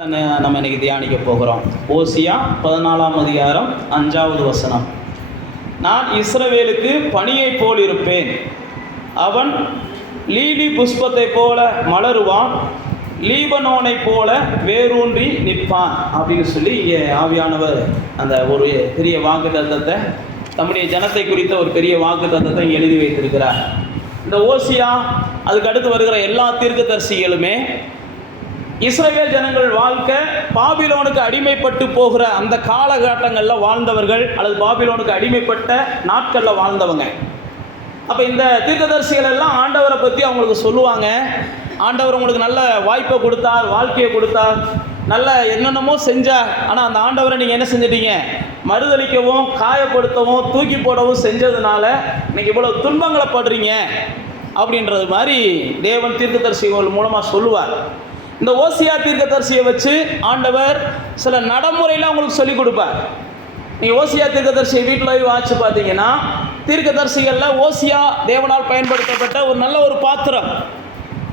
நம்ம இன்னைக்கு தியானிக்க போகிறோம். ஓசியா 14ஆம் அதிகாரம் 5வது வசனம். நான் இஸ்ரவேலுக்கு பனியை போல் இருப்பேன், அவன் லீலி புஷ்பத்தை போல மலருவான், லீபனோனை போல வேரூன்றி நிற்பான் அப்படின்னு சொல்லி இங்கே ஆவியானவர் அந்த ஒரு பெரிய வாக்கு தத்தத்தை, தம்முடைய ஜனத்தை குறித்த ஒரு பெரிய வாக்கு தத்தத்தை இங்கே எழுதி வைத்திருக்கிறார். இந்த ஓசியா அதுக்கு அடுத்து வருகிற எல்லா தீர்க்கதரிசிகளுமே இஸ்ரவேல் ஜனங்கள் வாழ்க்கை பாபிலோனுக்கு அடிமைப்பட்டு போகிற அந்த காலகட்டங்களில் வாழ்ந்தவர்கள், அல்லது பாபிலோனுக்கு அடிமைப்பட்ட நாட்களில் வாழ்ந்தவங்க. அப்போ இந்த தீர்க்கதரிசிகள் எல்லாம் ஆண்டவரை பற்றி அவங்களுக்கு சொல்லுவாங்க. ஆண்டவர் உங்களுக்கு நல்ல வாய்ப்பை கொடுத்தார், வாழ்க்கையை கொடுத்தார், நல்ல என்னென்னமோ செஞ்சார். ஆனால் அந்த ஆண்டவரை நீங்கள் என்ன செஞ்சிட்டீங்க? மறுதளிக்கவும் காயப்படுத்தவும் தூக்கி போடவும் செஞ்சதுனால இன்னைக்கு இவ்வளோ துன்பங்களை படுறீங்க அப்படின்றது மாதிரி தேவன் தீர்க்கதரிசிகள் மூலமாக சொல்லுவார். இந்த ஓசியா தீர்க்கதரிசியை வச்சு ஆண்டவர் சில நடைமுறையில் அவங்களுக்கு சொல்லிக் கொடுப்பார். நீங்கள் ஓசியா தீர்க்கதரிசியை வீட்டில் வாட்சி பார்த்தீங்கன்னா, தீர்க்கதரிசிகளில் ஓசியா தேவனால் பயன்படுத்தப்பட்ட ஒரு நல்ல ஒரு பாத்திரம்.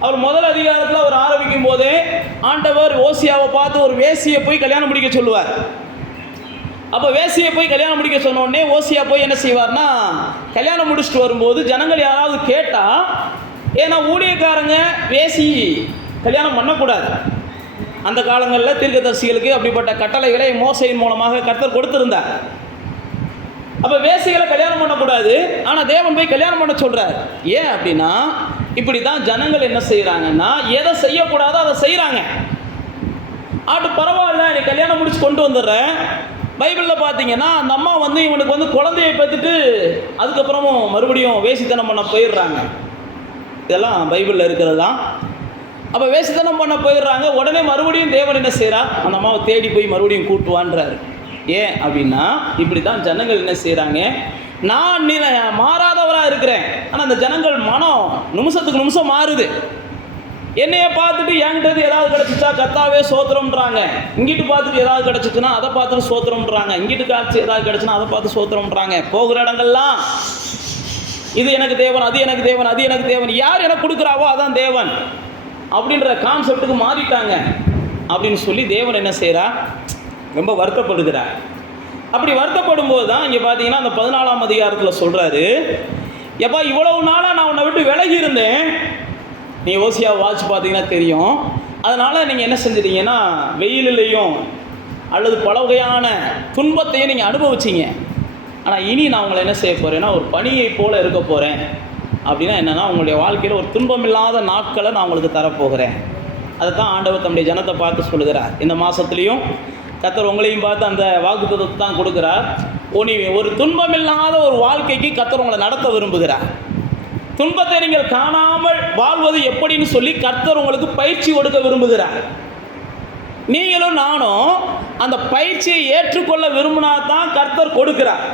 அவர் முதல் அதிகாரத்தில் அவர் ஆரம்பிக்கும் போதே ஆண்டவர் ஓசியாவை பார்த்து ஒரு வேசியை போய் கல்யாணம் முடிக்க சொல்லுவார். அப்போ வேசியை போய் கல்யாணம் முடிக்க சொன்ன உடனே ஓசியா போய் என்ன செய்வார்னா, கல்யாணம் முடிச்சுட்டு வரும்போது ஜனங்கள் யாராவது கேட்டால், ஏன்னா ஊழியக்காரங்க வேசி கல்யாணம் பண்ணக்கூடாது. அந்த காலங்களில் தீர்க்கதரிசிகளுக்கு அப்படிப்பட்ட கட்டளைகளை மோசையின் மூலமாக கர்த்தர் கொடுத்திருந்தார். அப்போ வேசிகளை கல்யாணம் பண்ணக்கூடாது, ஆனால் தேவன் போய் கல்யாணம் பண்ண சொல்கிறார். ஏன் அப்படின்னா, இப்படி தான் ஜனங்கள் என்ன செய்கிறாங்கன்னா, எதை செய்யக்கூடாதோ அதை செய்கிறாங்க. பரவாயில்ல, நீ கல்யாணம் முடிச்சு கொண்டு வந்துடுறேன். பைபிளில் பார்த்தீங்கன்னா அந்த அம்மா இவனுக்கு குழந்தையை பெற்றுட்டு அதுக்கப்புறமும் மறுபடியும் வேசித்தனம் பண்ண போயிடுறாங்க. இதெல்லாம் பைபிளில் இருக்கிறது தான். அப்போ வேசித்தனம் பண்ண போயிடுறாங்க. உடனே மறுபடியும் தேவன் என்ன செய்கிறார்? அந்த அம்மாவை தேடி போய் மறுபடியும் கூட்டுவான்றார். ஏன் அப்படின்னா, இப்படி தான் ஜனங்கள் என்ன செய்கிறாங்க, நான் மாறாதவராக இருக்கிறேன், ஆனால் அந்த ஜனங்கள் மனம் நிமிஷத்துக்கு நிமிஷம் மாறுது. என்னைய பார்த்துட்டு என்கிட்ட ஏதாவது கிடச்சிச்சா கர்த்தாவே சோத்திரம்ன்றாங்க, இங்கிட்டு பார்த்துட்டு ஏதாவது கிடச்சிச்சுன்னா அதை பார்த்துட்டு சோத்திரம்ன்றாங்க, இங்கிட்டு காட்சி ஏதாவது கிடச்சுன்னா அதை பார்த்து சோத்திரம்ன்றாங்க. போகிற இடங்கள்லாம் இது எனக்கு தேவன், அது எனக்கு தேவன், அது எனக்கு தேவன், யார் எனக்கு கொடுக்குறாவோ அதான் தேவன் அப்படின்ற கான்செப்டுக்கு மாறிட்டாங்க அப்படின்னு சொல்லி தேவன் என்ன செய்கிறார்? ரொம்ப வருத்தப்படுகிறார். அப்படி வருத்தப்படும் போது தான் இங்கே பார்த்தீங்கன்னா அந்த 14ஆம் அதிகாரத்தில் சொல்கிறாரு, எப்பா இவ்வளவு நாளாக நான் உன்னை விட்டு விலகி இருந்தேன், நீ ஓசியா வாட்ச் பார்த்தீங்கன்னா தெரியும். அதனால் நீங்கள் என்ன செஞ்சிட்டீங்கன்னா, வெயிலையும் அல்லது பல வகையான துன்பத்தையும் நீங்கள் அனுபவிச்சிங்க. ஆனால் இனி நான் உங்களை என்ன செய்ய போகிறேன்னா, ஒரு பனியை போல் இருக்க போகிறேன். அப்படின்னா என்னென்னா, உங்களுடைய வாழ்க்கையில் ஒரு துன்பமில்லாத நாட்களை நான் உங்களுக்கு தரப்போகிறேன். அதை தான் ஆண்டவர் தம்முடைய ஜனத்தை பார்த்து சொல்லுகிறார். இந்த மாதத்துலேயும் கர்த்தர் உங்களையும் பார்த்து அந்த வாக்குத்தத்தத்தை தான் கொடுக்குறார். நீ ஒரு துன்பமில்லாத ஒரு வாழ்க்கைக்கு கர்த்தர் உங்களை நடத்த விரும்புகிறார். துன்பத்தை நீங்கள் காணாமல் வாழ்வது எப்படின்னு சொல்லி கர்த்தர் உங்களுக்கு பயிற்சி கொடுக்க விரும்புகிறார். நீங்களும் நானும் அந்த பயிற்சியை ஏற்றுக்கொள்ள விரும்பினா தான் கர்த்தர் கொடுக்கிறார்.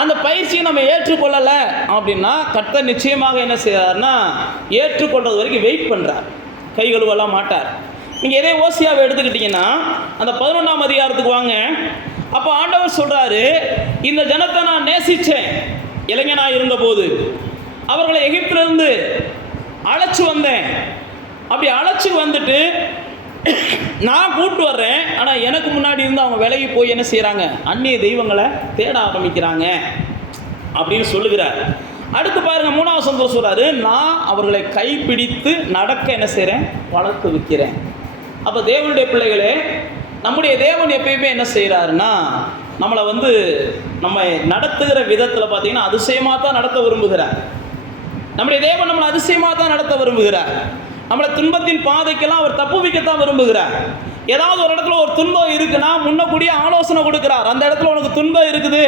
அந்த பயிற்சியை நம்ம ஏற்றுக்கொள்ளலை அப்படின்னா கர்த்தர் நிச்சயமாக என்ன செய்கிறார்னா, ஏற்றுக்கொள்வது வரைக்கும் வெயிட் பண்ணுறார், கை கழுவலாம் மாட்டார். நீங்கள் எதே ஓசியாவை எடுத்துக்கிட்டிங்கன்னா அந்த 11ஆம் அதிகாரத்துக்கு வாங்க. அப்போ ஆண்டவர் சொல்கிறாரு, இந்த ஜனத்தை நான் நேசித்தேன், இளைஞனாக இருந்தபோது அவர்களை எகிப்திலிருந்து அழைச்சி வந்தேன். அப்படி அழைச்சி வந்துட்டு நான் கூப்பிட்டு வர்றேன். ஆனால் எனக்கு முன்னாடி இருந்து அவங்க விலகி போய் என்ன செய்கிறாங்க, அந்நிய தெய்வங்களை தேட ஆரம்பிக்கிறாங்க அப்படின்னு சொல்லுகிறார். அடுத்து பாருங்கள், 3ஆம் வசனத்தில் சொல்கிறாரு, நான் அவர்களை கைப்பிடித்து நடக்க என்ன செய்கிறேன், வளர்த்து வைக்கிறேன். அப்போ தேவனுடைய பிள்ளைகளே, நம்முடைய தேவன் எப்பயுமே என்ன செய்கிறாருன்னா, நம்மளை நம்ம நடத்துகிற விதத்தில் பார்த்தீங்கன்னா அதிசயமாக தான் நடத்த விரும்புகிறார். நம்முடைய தேவன் நம்மளை அதிசயமாக தான் நடத்த விரும்புகிறார். நம்மளை துன்பத்தின் பாதைக்கெல்லாம் அவர் தப்பு வைக்கத்தான் விரும்புகிறார். ஏதாவது ஒரு இடத்துல ஒரு துன்பம் இருக்குன்னா முன்னக்கூடிய ஆலோசனை கொடுக்குறார். அந்த இடத்துல உனக்கு துன்பம் இருக்குது,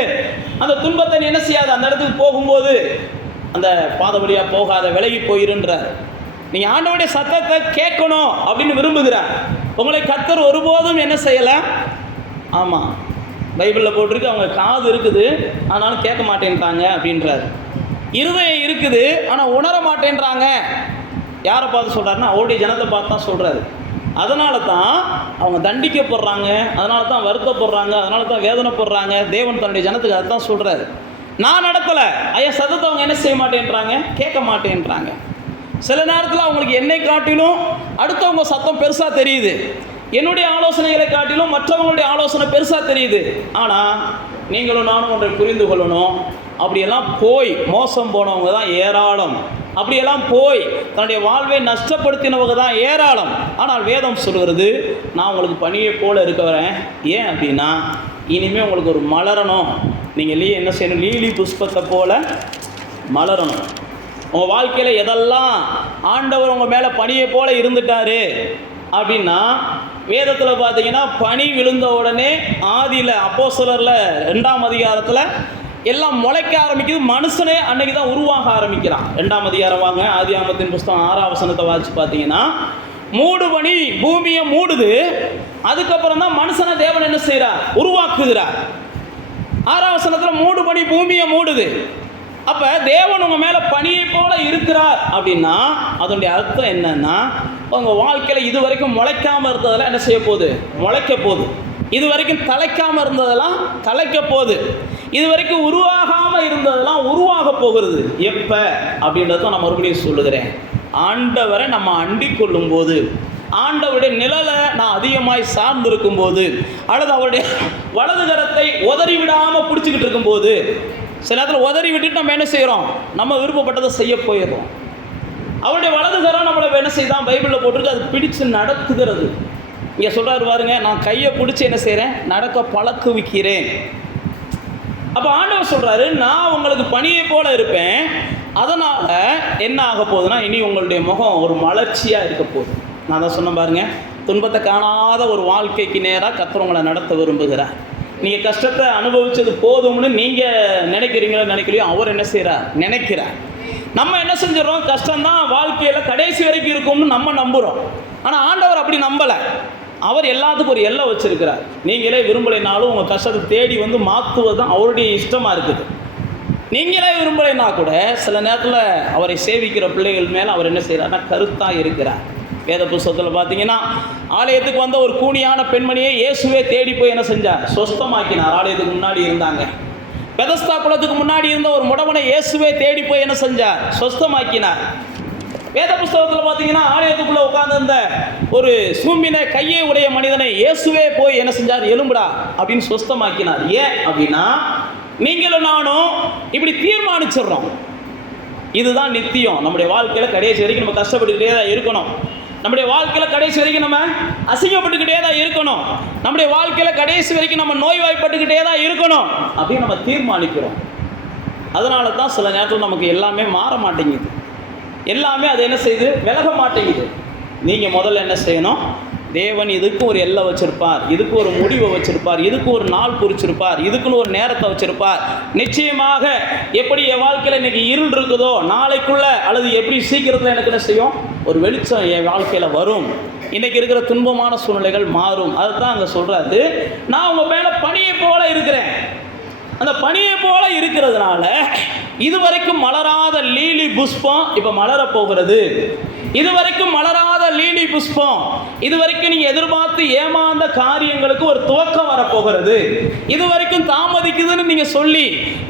அந்த துன்பத்தை நீ என்ன செய்யாது, அந்த இடத்துக்கு போகும்போது அந்த பாதை வழியாக போகாத, விலகி போயிருன்றார். நீங்கள் ஆண்டவருடைய சத்தத்தை கேட்கணும் அப்படின்னு விரும்புகிறார். உங்களை கர்த்தர் ஒருபோதும் என்ன செய்யலை, ஆமாம் பைபிளில் போட்டிருக்கு, அவங்க காது இருக்குது ஆனாலும் கேட்க மாட்டேன்றாங்க அப்படின்றார். இருதயம் இருக்குது ஆனால் உணர மாட்டேன்றாங்க. யாரை பார்த்து சொல்கிறாருன்னா, அவருடைய ஜனத்தை பார்த்து தான் சொல்கிறாரு. அதனால தான் அவங்க தண்டிக்கப்படுறாங்க, அதனால தான் வருத்தப்படுறாங்க, அதனால தான் வேதனைப்படுறாங்க. தேவன் தன்னுடைய ஜனத்துக்கு அதை தான் சொல்கிறாரு. நான் நடத்தலை, ஐயா சத்தத்தை அவங்க என்ன செய்ய மாட்டேன்றாங்க, கேட்க மாட்டேன்றாங்க. சில நேரத்தில் அவங்களுக்கு என்னை காட்டிலும் அடுத்தவங்க சத்தம் பெருசாக தெரியுது. என்னுடைய ஆலோசனைகளை காட்டிலும் மற்றவங்களுடைய ஆலோசனை பெருசாக தெரியுது. ஆனால் நீங்களும் நானும் ஒன்றை புரிந்து கொள்ளணும், அப்படியெல்லாம் போய் மோசம் போனவங்க தான் ஏராளம், அப்படியெல்லாம் போய் தன்னுடைய வாழ்வை நஷ்டப்படுத்தினவங்க தான் ஏராளம். ஆனால் வேதம் சொல்கிறது, நான் உங்களுக்கு பணியை போல இருக்க வரேன். ஏன் அப்படின்னா, இனிமேல் உங்களுக்கு ஒரு மலரணும். நீங்கள் என்ன செய்யணும்? லீலி புஷ்பத்தை போல மலரணும். உங்கள் வாழ்க்கையில் எதெல்லாம் ஆண்டவர் உங்கள் மேலே பணியை போல இருந்துட்டாரு அப்படின்னா, வேதத்தில் பார்த்தீங்கன்னா பனி விழுந்த உடனே ஆதியில் அப்போஸ்தலரில் 2ஆம் அதிகாரத்தில் எல்லாம் முளைக்க ஆரம்பிக்குது. மனுஷனே அன்னைக்கு தான் உருவாக ஆரம்பிக்கிறான். 2ஆம் அதிகாரம் வாங்க, ஆதியாகமத்தின் புஸ்தகம் 6ஆம் வசனத்தை வாசித்து பார்த்தீங்கன்னா, மூடு பனி பூமியை மூடுது. அதுக்கப்புறம் தான் மனுஷனை தேவன் என்ன செய்கிறார்? உருவாக்குகிறார். 6ஆம் வசனத்தில் மூடு பனி பூமியை மூடுது. அப்போ தேவன் உங்கள் மேலே பனியை போல இருக்கிறார் அப்படின்னா அதனுடைய அர்த்தம் என்னன்னா, உங்கள் வாழ்க்கையில் இது வரைக்கும் முளைக்காமல் இருந்ததெல்லாம் என்ன செய்ய போகுது? முளைக்க போகுது. இது வரைக்கும் தலைக்காமல் இருந்ததெல்லாம் தலைக்க போகுது. இது வரைக்கும் உருவாகாமல் இருந்ததெல்லாம் உருவாக போகிறது. எப்போ அப்படின்றத நான் மறுபடியும் சொல்லுகிறேன். ஆண்டவரை நம்ம அண்டிக் கொள்ளும் போது, ஆண்டவருடைய நிழலை நான் அதிகமாய் சார்ந்திருக்கும் போது, அல்லது அவருடைய வலது கரத்தை உதறி விடாமல் பிடிச்சிக்கிட்டு இருக்கும்போது, சில நேரத்தில் உதறி விட்டுட்டு நம்ம என்ன செய்கிறோம்? நம்ம விருப்பப்பட்டதை செய்ய போயிடுறோம். அவருடைய வலது கரம் நம்மளை என்ன செய்தான்? பைபிளில் போட்டிருக்கு, அது பிடிச்சு நடத்துகிறது. இங்கே சொல்கிறாரு பாருங்க, நான் கையை பிடிச்சி என்ன செய்கிறேன்? நடக்க பழக்குவிக்கிறேன். அப்போ ஆண்டவர் சொல்கிறாரு, நான் உங்களுக்கு பணியை போல இருப்பேன். அதனால் என்ன ஆக போகுதுன்னா, இனி உங்களுடைய முகம் ஒரு மலர்ச்சியாக இருக்க போகுது. நான் தான் சொன்னேன் பாருங்க, துன்பத்தை காணாத ஒரு வாழ்க்கைக்கு நேராக கர்த்தர் உங்களை நடத்த விரும்புகிறார். நீங்கள் கஷ்டத்தை அனுபவித்தது போதும்னு நீங்கள் நினைக்கிறீங்களோ அவர் என்ன செய்கிறார்? நினைக்கிறார். நம்ம என்ன செஞ்சிடறோம்? கஷ்டம்தான் வாழ்க்கையில் கடைசி வரைக்கும் இருக்கும்னு நம்ம நம்புகிறோம். ஆனால் ஆண்டவர் அப்படி நம்பலை. அவர் எல்லாத்துக்கும் ஒரு எல்லை வச்சிருக்கிறார். நீங்களே விரும்பலைனாலும் உங்கள் கஷ்டத்தை தேடி வந்து மாற்றுவது தான் அவருடைய இஷ்டமாக இருக்குது. நீங்களே விரும்பலைன்னா கூட சில நேரத்தில் அவரை சேவிக்கிற பிள்ளைகள் மேலே அவர் என்ன செய்கிறார்னா கருத்தாக இருக்கிறார். வேத புஸ்தகத்தில் பார்த்தீங்கன்னா, ஆலயத்துக்கு வந்த ஒரு கூனியான பெண்மணியை இயேசுவே தேடி போய் என்ன செஞ்சார்? சொஸ்தமாக்கினார். ஆலயத்துக்கு முன்னாடி இருந்தாங்க. பெதஸ்தா குளத்துக்கு முன்னாடி இருந்த ஒரு முடவனை இயேசுவே தேடி போய் என்ன செஞ்சார்? சொஸ்தமாக்கினார். வேத புஸ்தகத்தில் பார்த்தீங்கன்னா, ஆலயத்துக்குள்ளே உட்கார்ந்திருந்த ஒரு சூம்பின கையை உடைய மனிதனை இயேசுவே போய் என்ன செஞ்சார்? எலும்புடா அப்படின்னு சொஸ்தமாக்கினார். ஏன் அப்படின்னா, நீங்களும் நானும் இப்படி தீர்மானிச்சிடுறோம், இதுதான் நித்தியம். நம்முடைய வாழ்க்கையில் கடைசி வரைக்கும் நம்ம கஷ்டப்பட்டுக்கிட்டே தான் இருக்கணும். நம்முடைய வாழ்க்கையில் கடைசி வரைக்கும் நம்ம அசிங்கப்பட்டுக்கிட்டே தான் இருக்கணும். நம்முடைய வாழ்க்கையில் கடைசி வரைக்கும் நம்ம நோய்வாய்ப்பட்டுக்கிட்டே தான் இருக்கணும் அப்படின்னு நம்ம தீர்மானிக்கிறோம். அதனால தான் சில நேரத்தில் நமக்கு எல்லாமே மாற மாட்டேங்குது. எல்லாமே அது என்ன செய்யுது? விலக மாட்டேங்குது. நீங்கள் முதல்ல என்ன செய்யணும்? தேவன் இதுக்கு ஒரு எல்லை வச்சிருப்பார், இதுக்கு ஒரு முடிவை வச்சிருப்பார், இதுக்கு ஒரு நாள் குறிச்சிருப்பார், இதுக்குன்னு ஒரு நேரத்தை வச்சிருப்பார். நிச்சயமாக எப்படி என் வாழ்க்கையில் இன்னைக்கு இருள் இருக்குதோ, நாளைக்குள்ள அல்லது எப்படி சீக்கிரத்தில் எனக்கு என்ன செய்யும்? ஒரு வெளிச்சம் என் வாழ்க்கையில் வரும். இன்றைக்கி இருக்கிற துன்பமான சூழ்நிலைகள் மாறும். அதுதான் அங்கே சொல்கிறாரு, நான் உங்கள் மேலே பனியை போல இருக்கிறேன். அந்த பனியை போல இருக்கிறதுனால இதுவரைக்கும் மலராத லீலி புஷ்பம் இப்போ மலரப்போகிறது. இதுவரைக்கும் மலராத லீலி புஷ்பம், இதுவரைக்கும் நீங்கள் எதிர்பார்த்து ஏமாந்த காரியங்களுக்கு ஒரு துவக்கம் வரப்போகிறது. இதுவரைக்கும் தாமதிக்குதுன்னு நீங்கள் சொல்லி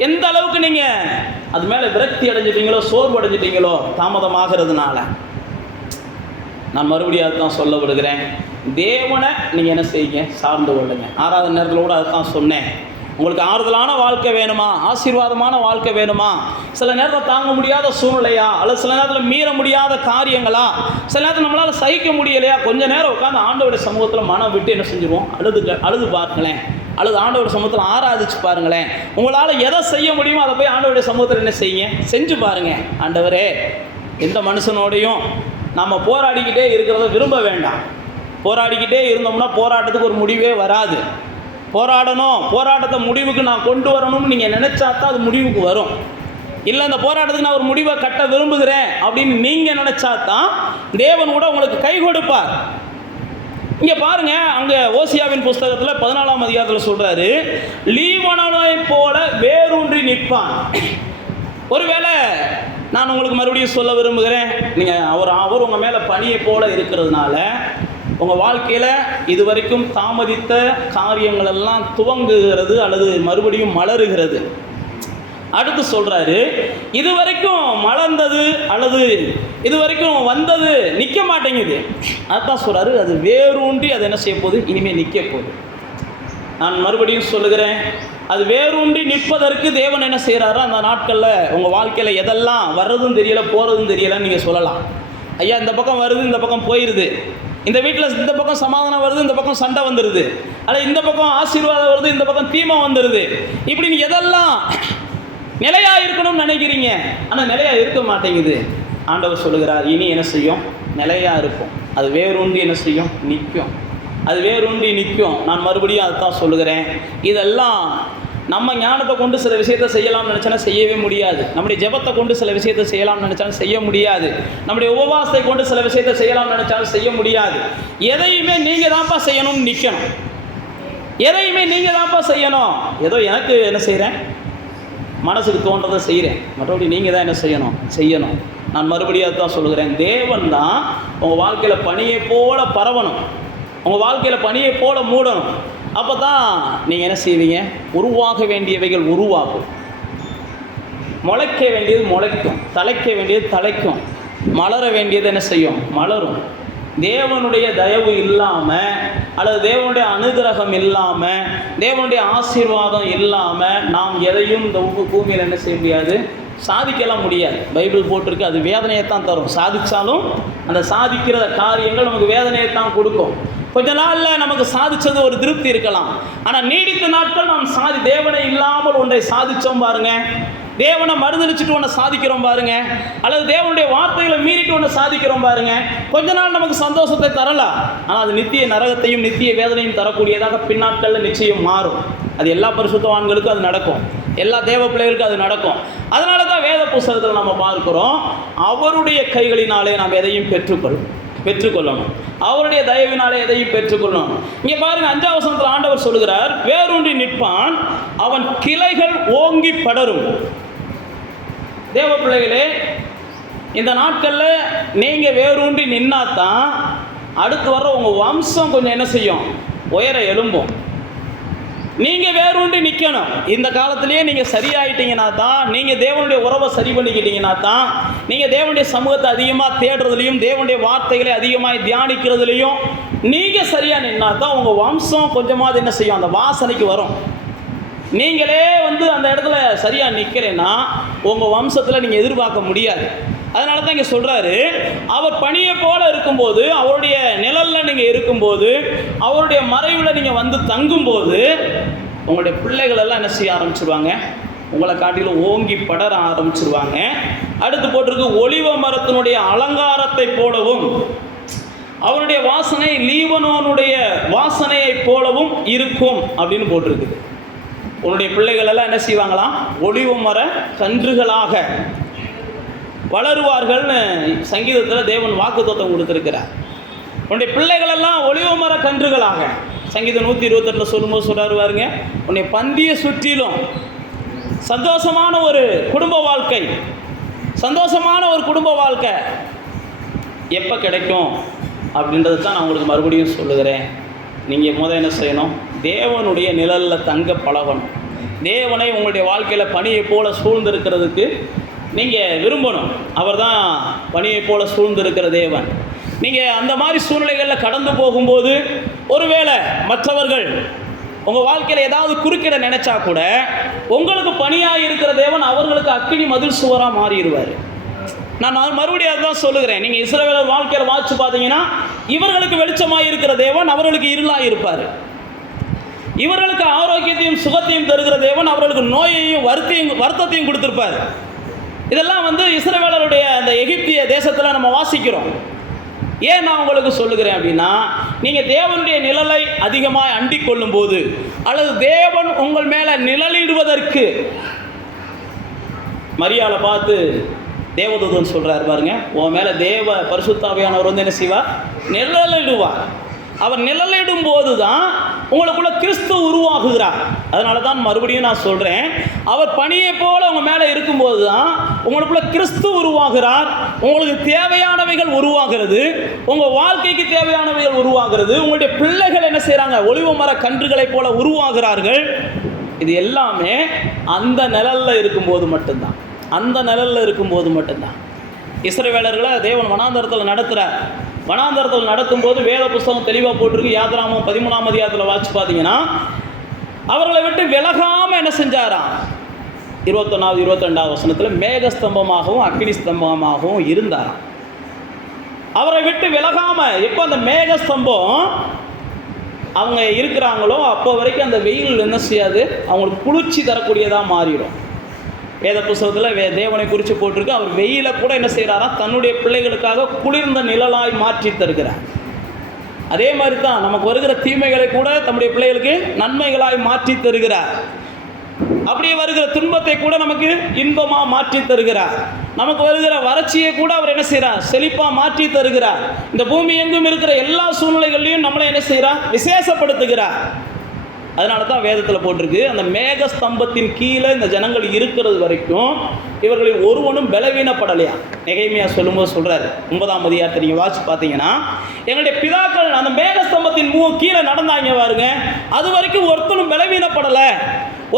எந்த அளவுக்கு நீங்கள் அது மேலே விரக்தி அடைஞ்சிட்டீங்களோ, சோர்வு அடைஞ்சிட்டீங்களோ தாமதமாகிறதுனால, நான் மறுபடியும் அதுதான் சொல்ல விடுகிறேன். தேவனை நீங்கள் என்ன செய்யுங்க? சார்ந்து கொள்ளுங்க. ஆறாவது நேரத்தில் கூட அதுதான் சொன்னேன். உங்களுக்கு ஆறுதலான வாழ்க்கை வேணுமா? ஆசீர்வாதமான வாழ்க்கை வேணுமா? சில நேரத்தில் தாங்க முடியாத சூழ்நிலையா, அல்லது சில நேரத்தில் மீற முடியாத காரியங்களா, சில நேரத்தில் நம்மளால் சகிக்க முடியலையா, கொஞ்சம் நேரம் உட்காந்து ஆண்டவருடைய சமூகத்தில் மனம் விட்டு என்ன செஞ்சுருவோம்? அழுது பாருங்களேன். அல்லது ஆண்டவருடைய சமூகத்தில் ஆராதிச்சு பாருங்களேன். உங்களால் எதை செய்ய முடியுமோ அதை போய் ஆண்டவருடைய சமூகத்தில் என்ன செய்யுங்க? செஞ்சு பாருங்கள். ஆண்டவரே, எந்த மனுஷனோடையும் நம்ம போராடிக்கிட்டே இருக்கிறத விரும்ப வேண்டாம். போராடிக்கிட்டே இருந்தோம்னா போராட்டத்துக்கு ஒரு முடிவே வராது. போராடணும், போராட்டத்தை முடிவுக்கு நான் கொண்டு வரணும்னு நீங்கள் நினச்சா தான் அது முடிவுக்கு வரும். இல்லை, இந்த போராட்டத்துக்கு நான் ஒரு முடிவை கட்ட விரும்புகிறேன் அப்படின்னு நீங்கள் நினச்சா தான் தேவன் கூட உங்களுக்கு கை கொடுப்பார். இங்கே பாருங்க, அங்கே ஓசியாவின் புஸ்தகத்தில் 14ஆம் அதிகாரத்தில் சொல்கிறாரு, லீபனோனை போல வேரூன்றி நிற்பான். ஒருவேளை நான் உங்களுக்கு மறுபடியும் சொல்ல விரும்புகிறேன், நீங்கள் அவர் உங்கள் மேலே பனியை போல இருக்கிறதுனால உங்கள் வாழ்க்கையில் இதுவரைக்கும் தாமதித்த காரியங்கள் எல்லாம் துவங்குகிறது அல்லது மறுபடியும் மலருகிறது. அடுத்து சொல்றாரு, இது வரைக்கும் மலர்ந்தது அல்லது இது வரைக்கும் வந்தது நிற்க மாட்டேங்குது. அதுதான் சொல்றாரு, அது வேரூன்றி அது என்ன செய்ய போகுது, இனிமேல் நிற்க போகுது. நான் மறுபடியும் சொல்லுகிறேன், அது வேரூன்றி நிற்பதற்கு தேவன் என்ன செய்கிறாரோ அந்த நாட்களில் உங்கள் வாழ்க்கையில் எதெல்லாம் வர்றதும் தெரியலை போகிறதும் தெரியலைன்னு நீங்கள் சொல்லலாம். ஐயா இந்த பக்கம் வருது, இந்த பக்கம் போயிடுது, இந்த வீட்டில் இந்த பக்கம் சமாதானம் வருது, இந்த பக்கம் சண்டை வந்துடுது, அல்லது இந்த பக்கம் ஆசீர்வாதம் வருது, இந்த பக்கம் தீமை வந்துடுது. இப்படி நீங்கள் எதெல்லாம் நிலையாக இருக்கணும்னு நினைக்கிறீங்க, ஆனால் நிலையாக இருக்க மாட்டேங்குது. ஆண்டவர் சொல்லுகிறார், இனி என்ன செய்யும், நிலையாக இருக்கும். அது வேரூன்றி என்ன செய்யும், நிற்கும். அது வேரூன்றி நிற்கும். நான் மறுபடியும் அதுதான் சொல்லுகிறேன். இதெல்லாம் நம்ம ஞானத்தை கொண்டு சில விஷயத்தை செய்யலாம்னு நினச்சாலும் செய்யவே முடியாது. நம்முடைய ஜெபத்தை கொண்டு சில விஷயத்தை செய்யலாம்னு நினச்சாலும் செய்ய முடியாது. நம்முடைய உபவாசத்தை கொண்டு சில விஷயத்தை செய்யலாம்னு நினச்சாலும் செய்ய முடியாது. எதையுமே நீங்கள் தான்ப்பா செய்யணும்னு நிற்கணும். எதையுமே நீங்கள் தான்ப்பா செய்யணும். ஏதோ எனக்கு என்ன செய்கிறேன், மனசுக்கு தோன்றதை செய்கிறேன், மற்றபடி நீங்கள் தான் என்ன செய்யணும். நான் மறுபடியும் அதுதான் சொல்லுகிறேன். தேவன் தான் உங்கள் வாழ்க்கையில் பனியை போல பரவணும், உங்கள் வாழ்க்கையில் பனியை போல மூடணும். அப்போ தான் நீங்கள் என்ன செய்வீங்க, உருவாக வேண்டியவைகள் உருவாகும், முளைக்க வேண்டியது முளைக்கும், தலைக்க வேண்டியது தலைக்கும், மலர வேண்டியது என்ன செய்யும், மலரும். தேவனுடைய தயவு இல்லாமல் அல்லது தேவனுடைய அனுகிரகம் இல்லாமல் தேவனுடைய ஆசீர்வாதம் இல்லாமல் நாம் எதையும் இந்த பூமியில் என்ன செய்ய முடியாது, சாதிக்கலாம் முடியாது. பைபிள் போட்டிருக்கு, அது வேதனையைத்தான் தரும். சாதித்தாலும் அந்த சாதிக்கிற காரியங்கள் நமக்கு வேதனையைத்தான் கொடுக்கும். கொஞ்ச நாளில் நமக்கு சாதித்தது ஒரு திருப்தி இருக்கலாம், ஆனால் நீடித்த நாட்கள் நாம் தேவனை இல்லாமல் ஒன்றை சாதித்தோம் பாருங்க, தேவனை மறுதளிச்சுட்டு ஒன்றை சாதிக்கிறோம் பாருங்க, அல்லது தேவனுடைய வார்த்தைகளை மீறிட்டு ஒன்றை சாதிக்கிறோம் பாருங்க, கொஞ்ச நாள் நமக்கு சந்தோஷத்தை தரலாம், ஆனால் அது நித்திய நரகத்தையும் நித்திய வேதனையும் தரக்கூடியதாக பின்னாட்களில் நிச்சயம் மாறும். அது எல்லா பரிசுத்தவான்களுக்கும் அது நடக்கும், எல்லா தேவ பிள்ளைகளுக்கும் அது நடக்கும். அதனால தான் வேத புஸ்தகத்தில் நம்ம பார்க்கிறோம், அவருடைய கைகளினாலே நாம் எதையும் பெற்றுக்கொள்ளணும், அவருடைய தயவினாலே எதையும் பெற்றுக்கொள்ளணும். இங்கே பாருங்க, 5ஆம் வசனத்தில் ஆண்டவர் சொல்லுகிறார், வேரூன்றி நிற்பான், அவன் கிளைகள் ஓங்கி படரும். தேவ பிள்ளைகளே, இந்த நாட்களில் நீங்கள் வேரூன்றி நின்னாதான் அடுத்து வர்ற உங்கள் வம்சம் கொஞ்சம் என்ன செய்யும், உயர எழும்பும். நீங்கள் வேரூன்றி நிற்கணும். இந்த காலத்திலேயே நீங்கள் சரியாயிட்டீங்கன்னா தான், நீங்கள் தேவனுடைய உறவை சரி பண்ணிக்கிட்டீங்கன்னா தான், நீங்கள் தேவனுடைய சமூகத்தை அதிகமாக தேடுறதுலையும் தேவனுடைய வார்த்தைகளை அதிகமாக தியானிக்கிறதுலையும் நீங்கள் சரியாக நின்னா தான் உங்கள் வம்சம் கொஞ்சமாவது என்ன செய்யும், அந்த வாசனைக்கு வரும். நீங்களே அந்த இடத்துல சரியாக நிற்கலைன்னா உங்கள் வம்சத்தில் நீங்கள் எதிர்பார்க்க முடியாது. அதனால தான் இங்கே சொல்கிறாரு, அவர் பனியை போல இருக்கும்போது, அவருடைய நிழலில் நீங்கள் இருக்கும்போது, அவருடைய மறைவில் நீங்கள் தங்கும்போது உங்களுடைய பிள்ளைகள் எல்லாம் என்ன செய்ய ஆரம்பிச்சிருவாங்க, உங்களை காட்டிலும் ஓங்கி படர ஆரம்பிச்சிருவாங்க. அடுத்து போட்டிருக்கு, ஒலிவ மரத்தினுடைய அலங்காரத்தை போலவும் அவருடைய வாசனை லீபனோனுடைய வாசனையை போலவும் இருக்கும் அப்படின்னு போட்டிருக்குது. உன்னுடைய பிள்ளைகள் எல்லாம் என்ன செய்வாங்களாம், ஒலிவ மர கன்றுகளாக வளருவார்கள்னு சங்கீதத்தில் தேவன் வாக்குத்தத்தம் கொடுத்துருக்கிறார். உன்னுடைய பிள்ளைகளெல்லாம் ஒலிவ மர கன்றுகளாக, சங்கீதம் 128 சொல்லும்போது சொல்கிறாரு பாருங்க, உன்னை பந்திய சுற்றிலும் சந்தோஷமான ஒரு குடும்ப வாழ்க்கை, சந்தோஷமான ஒரு குடும்ப வாழ்க்கை எப்போ கிடைக்கும் அப்படின்றது தான் நான் உங்களுக்கு மறுபடியும் சொல்லுகிறேன். நீங்கள் என்ன செய்யணும், தேவனுடைய நிழலில் தங்க பழகணும். தேவனை உங்களுடைய வாழ்க்கையில் பனியை போல சூழ்ந்திருக்கிறதுக்கு நீங்கள் விரும்பணும். அவர் தான் பனியை போல சூழ்ந்திருக்கிற தேவன். நீங்கள் அந்த மாதிரி சூழ்நிலைகளில் கடந்து போகும்போது ஒருவேளை மற்றவர்கள் உங்கள் வாழ்க்கையில் ஏதாவது குறுக்கிட நினச்சா கூட உங்களுக்கு பனியாக இருக்கிற தேவன் அவர்களுக்கு அக்கினி மதில் சுவராக மாறிடுவார். நான் மறுபடியும் அதுதான் சொல்லுகிறேன். நீங்கள் இஸ்ரவேலர் வாழ்க்கையில் வாட்சி பார்த்தீங்கன்னா, இவர்களுக்கு வெளிச்சமாக இருக்கிற தேவன் அவர்களுக்கு இருளாக இருப்பார். இவர்களுக்கு ஆரோக்கியத்தையும் சுகத்தையும் தருகிற தேவன் அவர்களுக்கு நோயையும் வருத்தத்தையும் கொடுத்துருப்பார். இதெல்லாம் இஸ்ரவேலருடைய அந்த எகிப்திய தேசத்தில் நம்ம வாசிக்கிறோம். ஏன் நான் உங்களுக்கு சொல்லுகிறேன் அப்படின்னா, நீங்கள் தேவனுடைய நிழலை அதிகமாக அண்டிக் கொள்ளும் போது, அல்லது தேவன் உங்கள் மேலே நிழலிடுவதற்கு, மரியாதை பார்த்து தேவதூதன் சொல்கிறார் பாருங்க, உன் மேலே தேவ பரிசுத்தாவியானவர் என்ன செய்வார், நிழலிடுவார். அவர் நிழலிடும் போது தான் உங்களுக்குள்ள கிறிஸ்து உருவாகுகிறார். அதனால தான் மறுபடியும் நான் சொல்கிறேன், அவர் பனியை போல உங்கள் மேலே இருக்கும்போது தான் உங்களுக்குள்ள கிறிஸ்து உருவாகிறார். உங்களுக்கு தேவையானவைகள் உருவாகிறது, உங்கள் வாழ்க்கைக்கு தேவையானவைகள் உருவாகிறது. உங்களுடைய பிள்ளைகள் என்ன செய்கிறாங்க, ஒலிவ மர கன்றுகளைப் போல உருவாகிறார்கள். இது எல்லாமே அந்த நிழலில் இருக்கும்போது மட்டும்தான், அந்த நிழலில் இருக்கும்போது மட்டும்தான். இஸ்ரவேலர்களை தேவன் வனாந்தரத்தில் நடத்துகிறார். வனாந்தரத்தில் நடத்தும்போது வேத புஸ்தகம் தெளிவாக போட்டிருக்கு. யாத்ராமம் 13ஆம் அதிகாரத்தில் வாசிச்சு பார்த்தீங்கன்னா, அவர்களை விட்டு விலகாமல் என்ன செஞ்சாராம்? 21வது 22வது வசனத்தில் மேகஸ்தம்பமாகவும் அக்கினி ஸ்தம்பமாகவும் இருந்தாராம். அவரை விட்டு விலகாமல், எப்போ அந்த மேகஸ்தம்பம் அவங்க இருக்கிறாங்களோ அப்போ வரைக்கும் அந்த வெயில் என்ன செய்யாது, அவங்களுக்கு குளிர்ச்சி தரக்கூடியதாக மாறிடும். வேத புஸ்தகத்தில் தேவனை குறித்து போட்டிருக்கு. அவர் வெயிலை கூட என்ன செய்கிறாரா, தன்னுடைய பிள்ளைகளுக்காக குளிர்ந்த நிழலாய் மாற்றி தருகிறார். அதே மாதிரி தான் நமக்கு வருகிற தீமைகளை கூட தம்முடைய பிள்ளைகளுக்கு நன்மைகளாய் மாற்றி தருகிறார். அப்படியே வருகிற துன்பத்தை கூட நமக்கு இன்பமாக மாற்றி தருகிறார். நமக்கு வருகிற வறட்சியை கூட அவர் என்ன செய்கிறார், செழிப்பாக மாற்றி தருகிறார். இந்த பூமி எங்கும் இருக்கிற எல்லா சூழ்நிலைகளையும் நம்மளை என்ன செய்கிறார், விசேஷப்படுத்துகிறார். அதனால தான் வேதத்தில் போட்டிருக்கு, அந்த மேகஸ்தம்பத்தின் கீழே இந்த ஜனங்கள் இருக்கிறது வரைக்கும் இவர்களில் ஒருவனும் பலவீனப்படலையா. நெகேமியா சொல்லும்போது சொல்கிறார், 9ஆம் அதிகாரத்தை நீங்கள் வாசிச்சு பார்த்தீங்கன்னா, எங்களுடைய பிதாக்கள் அந்த மேகஸ்தம்பத்தின் கீழே நடந்தாங்க பாருங்க, அது வரைக்கும் ஒருத்தனும் பலவீனப்படலை.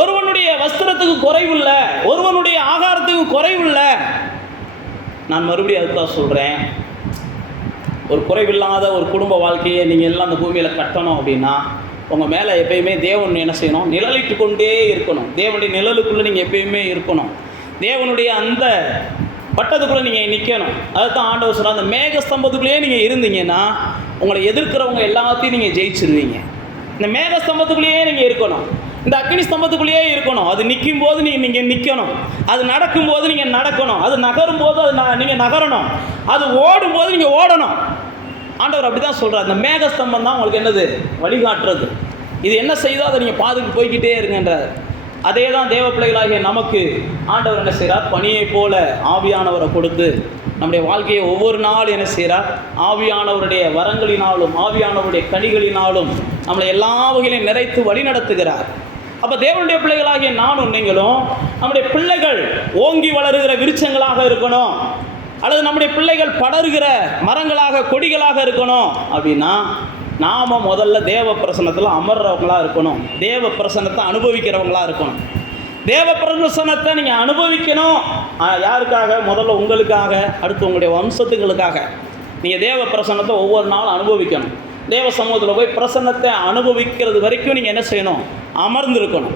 ஒருவனுடைய வஸ்திரத்துக்கு குறைவில்லை, ஒருவனுடைய ஆகாரத்துக்கு குறைவில்லை. நான் மறுபடியும் அதுதான் சொல்கிறேன், ஒரு குறைவில்லாத ஒரு குடும்ப வாழ்க்கையை நீங்கள் எல்லாம் அந்த பூமியில் கட்டணும் அப்படின்னா உங்கள் மேலே எப்பயுமே தேவன் என்ன செய்யணும், நிழலிட்டு கொண்டே இருக்கணும். தேவனுடைய நிழலுக்குள்ளே நீங்கள் எப்பயுமே இருக்கணும். தேவனுடைய அந்த பட்டத்துக்குள்ளே நீங்கள் நிற்கணும். அதுதான் ஆண்டவர் சொல்கிறார், அந்த மேகஸ்தம்பத்துக்குள்ளேயே நீங்கள் இருந்தீங்கன்னா உங்களை எதிர்க்கிறவங்க எல்லாத்தையும் நீங்கள் ஜெயிச்சிருவீங்க. இந்த மேகஸ்தம்பத்துக்குள்ளேயே நீங்கள் இருக்கணும், இந்த அக்கினி ஸ்தம்பத்துக்குள்ளேயே இருக்கணும். அது நிற்கும் போது நீங்கள் நிற்கணும், அது நடக்கும்போது நீங்கள் நடக்கணும், அது நகரும் போது அது நீங்கள் நகரணும், அது ஓடும்போது நீங்கள் ஓடணும். ஆண்டவர் அப்படி தான் சொல்கிறார். இந்த மேகஸ்தம்பம் தான் உங்களுக்கு என்னது, வழிகாட்டுறது. இது என்ன செய்தோ அதை நீங்கள் பாதுக்கு போய்கிட்டே இருங்கன்றார். அதே தான் தேவ பிள்ளைகளாகிய நமக்கு ஆண்டவர் என்ன செய்கிறார், பணியை போல ஆவியானவரை கொடுத்து நம்முடைய வாழ்க்கையை ஒவ்வொரு நாள் என்ன செய்கிறார், ஆவியானவருடைய வரங்களினாலும் ஆவியானவருடைய கனிகளினாலும் நம்மளை எல்லா வகையிலையும் நிறைத்து வழி நடத்துகிறார். அப்போ தேவனுடைய பிள்ளைகளாகிய நானும் நீங்களும் நம்முடைய பிள்ளைகள் ஓங்கி வளருகிற விருட்சங்களாக இருக்கணும், அல்லது நம்முடைய பிள்ளைகள் படருகிற மரங்களாக கொடிகளாக இருக்கணும் அப்படின்னா நாம் முதல்ல தேவ பிரசன்னத்தில் அமர்றவங்களாக இருக்கணும், தேவ பிரசன்னத்தை அனுபவிக்கிறவங்களாக இருக்கணும். தேவ பிரசன்னத்தை நீங்கள் அனுபவிக்கணும். யாருக்காக? முதல்ல உங்களுக்காக, அடுத்து உங்களுடைய வம்சத்துங்களுக்காக. நீங்கள் தேவ பிரசன்னத்தை ஒவ்வொரு நாளும் அனுபவிக்கணும். தேவ சமூகத்தில் போய் பிரசன்னத்தை அனுபவிக்கிறது வரைக்கும் நீங்கள் என்ன செய்யணும், அமர்ந்திருக்கணும்.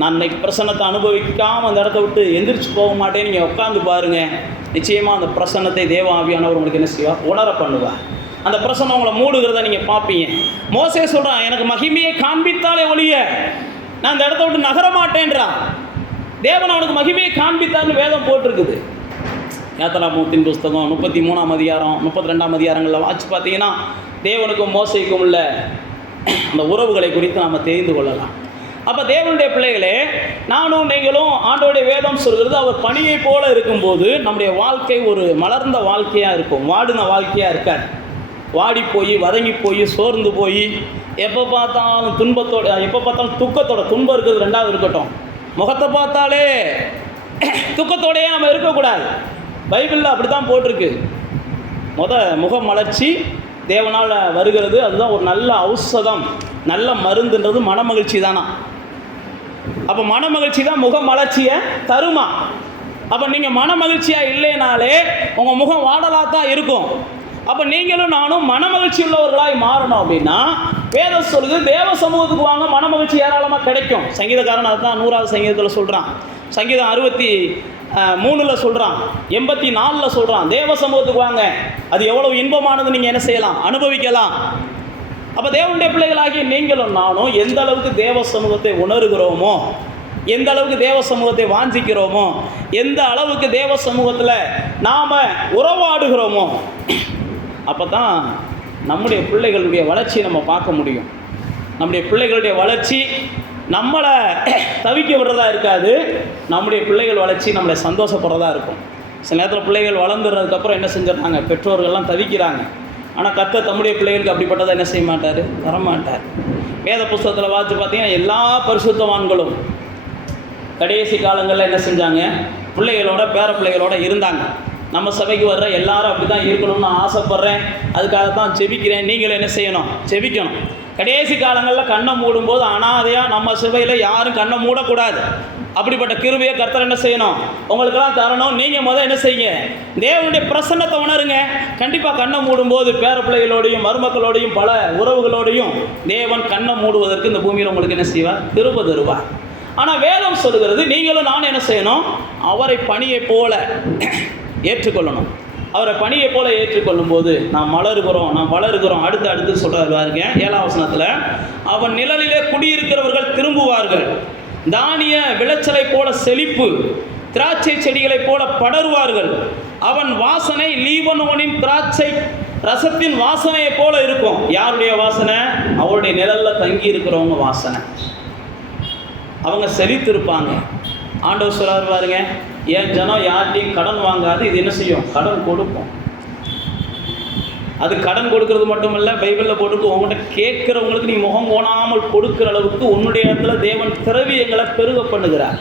நான் இன்றைக்கி பிரசன்னத்தை அனுபவிக்காமல் அந்த இடத்த விட்டு எந்திரிச்சு போக மாட்டேன், நீங்கள் உட்காந்து பாருங்கள், நிச்சயமாக அந்த பிரசன்னத்தை தேவ ஆவியானவர் உங்களுக்கு என்ன செய்வார், உணர பண்ணுவார். அந்த பிரசன்னம் உங்களை மூடுகிறத நீங்கள் பார்ப்பீங்க. மோசே சொல்கிறான், எனக்கு மகிமையை காண்பித்தாலே ஒழிய நான் அந்த இடத்த விட்டு நகர மாட்டேன்றான். தேவன் அவனுக்கு மகிமையை காண்பித்தார்னு வேதம் போட்டிருக்குது. யாத்திராகமத்தின் புஸ்தகம் 33ஆம் அதிகாரம் 32ஆம் அதிகாரங்களில் வாட்சி பார்த்தீங்கன்னா தேவனுக்கும் மோசைக்கும் உள்ள அந்த உறவுகளை குறித்து நாம் தெரிந்து கொள்ளலாம். அப்போ தேவனுடைய பிள்ளைகளே, நானும் நீங்களும் ஆண்டோடைய வேதம் சொல்கிறது, அவர் பணியை போல இருக்கும்போது நம்முடைய வாழ்க்கை ஒரு மலர்ந்த வாழ்க்கையாக இருக்கும், வாடின வாழ்க்கையாக இருக்காது. வாடி போய் வதங்கி போய் சோர்ந்து போய் எப்போ பார்த்தாலும் துன்பத்தோட, எப்போ பார்த்தாலும் துக்கத்தோட, துன்பம் இருக்கிறது ரெண்டாவது இருக்கட்டும், முகத்தை பார்த்தாலே துக்கத்தோடையே நம்ம இருக்கக்கூடாது. பைபிளில் அப்படி தான் போட்டிருக்கு. முகம் மலர்ச்சி தேவனால் வருகிறது, அதுதான் ஒரு நல்ல ஔஷதம், நல்ல மருந்துன்றது மனமகிழ்ச்சி தானா. அப்போ மனமகிழ்ச்சி தான் முக மலர்ச்சியை தருமா. அப்போ நீங்கள் மனமகிழ்ச்சியாக இல்லைனாலே உங்கள் முகம் வாடலாக தான் இருக்கும். அப்போ நீங்களும் நானும் மனமகிழ்ச்சி உள்ளவர்களாய் மாறணும் அப்படின்னா வேதம் சொல்லுது, தேவ சமூகத்துக்கு வாங்க, மனமகிழ்ச்சி ஏராளமாக கிடைக்கும். சங்கீதக்காரன் அதுதான் 100வது சங்கீதத்தில் சொல்கிறான். சங்கீதம் 63 சொல்கிறான், 84 சொல்கிறான், தேவ சமூகத்துக்கு வாங்க, அது எவ்வளவு இன்பமானது நீங்கள் என்ன செய்யலாம், அனுபவிக்கலாம். அப்போ தேவனுடைய பிள்ளைகளாகி நீங்களும் நானும் எந்த அளவுக்கு தேவ சமூகத்தை உணர்கிறோமோ, எந்த அளவுக்கு தேவ சமூகத்தை வாஞ்சிக்கிறோமோ, எந்த அளவுக்கு தேவ சமூகத்தில் நாம் உறவாடுகிறோமோ, அப்போ தான் நம்முடைய பிள்ளைகளுடைய வளர்ச்சியை நம்ம பார்க்க முடியும். நம்முடைய பிள்ளைகளுடைய வளர்ச்சி நம்மளை தவிக்க விடுறதா இருக்காது, நம்முடைய பிள்ளைகள் வளர்ச்சி நம்மளை சந்தோஷப்படுறதா இருக்கும். சில நேரத்தில் பிள்ளைகள் வளர்ந்துறதுக்கப்புறம் என்ன செஞ்சிடறாங்க, பெற்றோர்கள்லாம் தவிக்கிறாங்க. ஆனால் கர்த்தர் தம்முடைய பிள்ளைகளுக்கு அப்படிப்பட்டதை என்ன செய்ய மாட்டார், தரமாட்டார். வேத புஸ்தகத்தில் வாசித்து பார்த்தீங்கன்னா எல்லா பரிசுத்தவான்களும் கடைசி காலங்களில் என்ன செஞ்சாங்க, பிள்ளைகளோட பேர பிள்ளைகளோட இருந்தாங்க. நம்ம சபைக்கு வர்ற எல்லாரும் அப்படி தான் இருக்கணும்னு நான் ஆசைப்பட்றேன். அதுக்காக தான் ஜெபிக்கிறேன். நீங்களும் என்ன செய்யணும்? ஜெபிக்கணும். கடைசி காலங்களில் கண்ணை மூடும்போது அனாதையாக நம்ம சபையில் யாரும் கண்ணை மூடக்கூடாது. அப்படிப்பட்ட கிருபையை கர்த்தர் என்ன செய்யணும்? உங்களுக்கெல்லாம் தரணும். நீங்கள் என்ன செய்யுங்க? தேவனுடைய பிரசன்னத்தை உணருங்க. கண்டிப்பாக கண்ணை மூடும்போது பேர பிள்ளைகளோடையும் மருமக்களோடையும் பல உறவுகளோடையும் தேவன் கண்ணை மூடுவதற்கு இந்த பூமியில் உங்களுக்கு என்ன செய்வார்? கிருபை தருவார். ஆனால் வேதம் சொல்லுகிறது, நீங்களும் நானும் என்ன செய்யணும்? அவரை பணியை போல ஏற்றுக்கொள்ளணும். அவரை பணியை போல ஏற்றுக்கொள்ளும் போது நாம் வளருகிறோம். அடுத்து சொல்கிறார் பாருங்க, 7ஆம் வசனத்தில், அவன் நிழலிலே குடியிருக்கிறவர்கள் திரும்புவார்கள், தானிய விளைச்சலை போல செழிப்பு, திராட்சை செடிகளைப் போல படருவார்கள். அவன் வாசனை லீபனோனின் திராட்சை ரசத்தின் வாசனையை போல இருக்கும். யாருடைய வாசனை? அவருடைய நிழலில் தங்கி இருக்கிறவங்க வாசனை. அவங்க செழித்திருப்பாங்க. ஆண்டவர் சொல்றார் பாருங்க, என் ஜனம் யார்ட்டையும் கடன் வாங்காது, இது என்ன செய்யும்? கடன் கொடுக்கும். அது கடன் கொடுக்கறது மட்டும் இல்லை, பைபிளில் போட்டுருக்கு, உங்கள்கிட்ட கேட்குறவங்களுக்கு நீ முகம் கோணாமல் கொடுக்குற அளவுக்கு உன்னுடைய இடத்துல தேவன் திரவியங்களை பெருக பண்ணுகிறார்.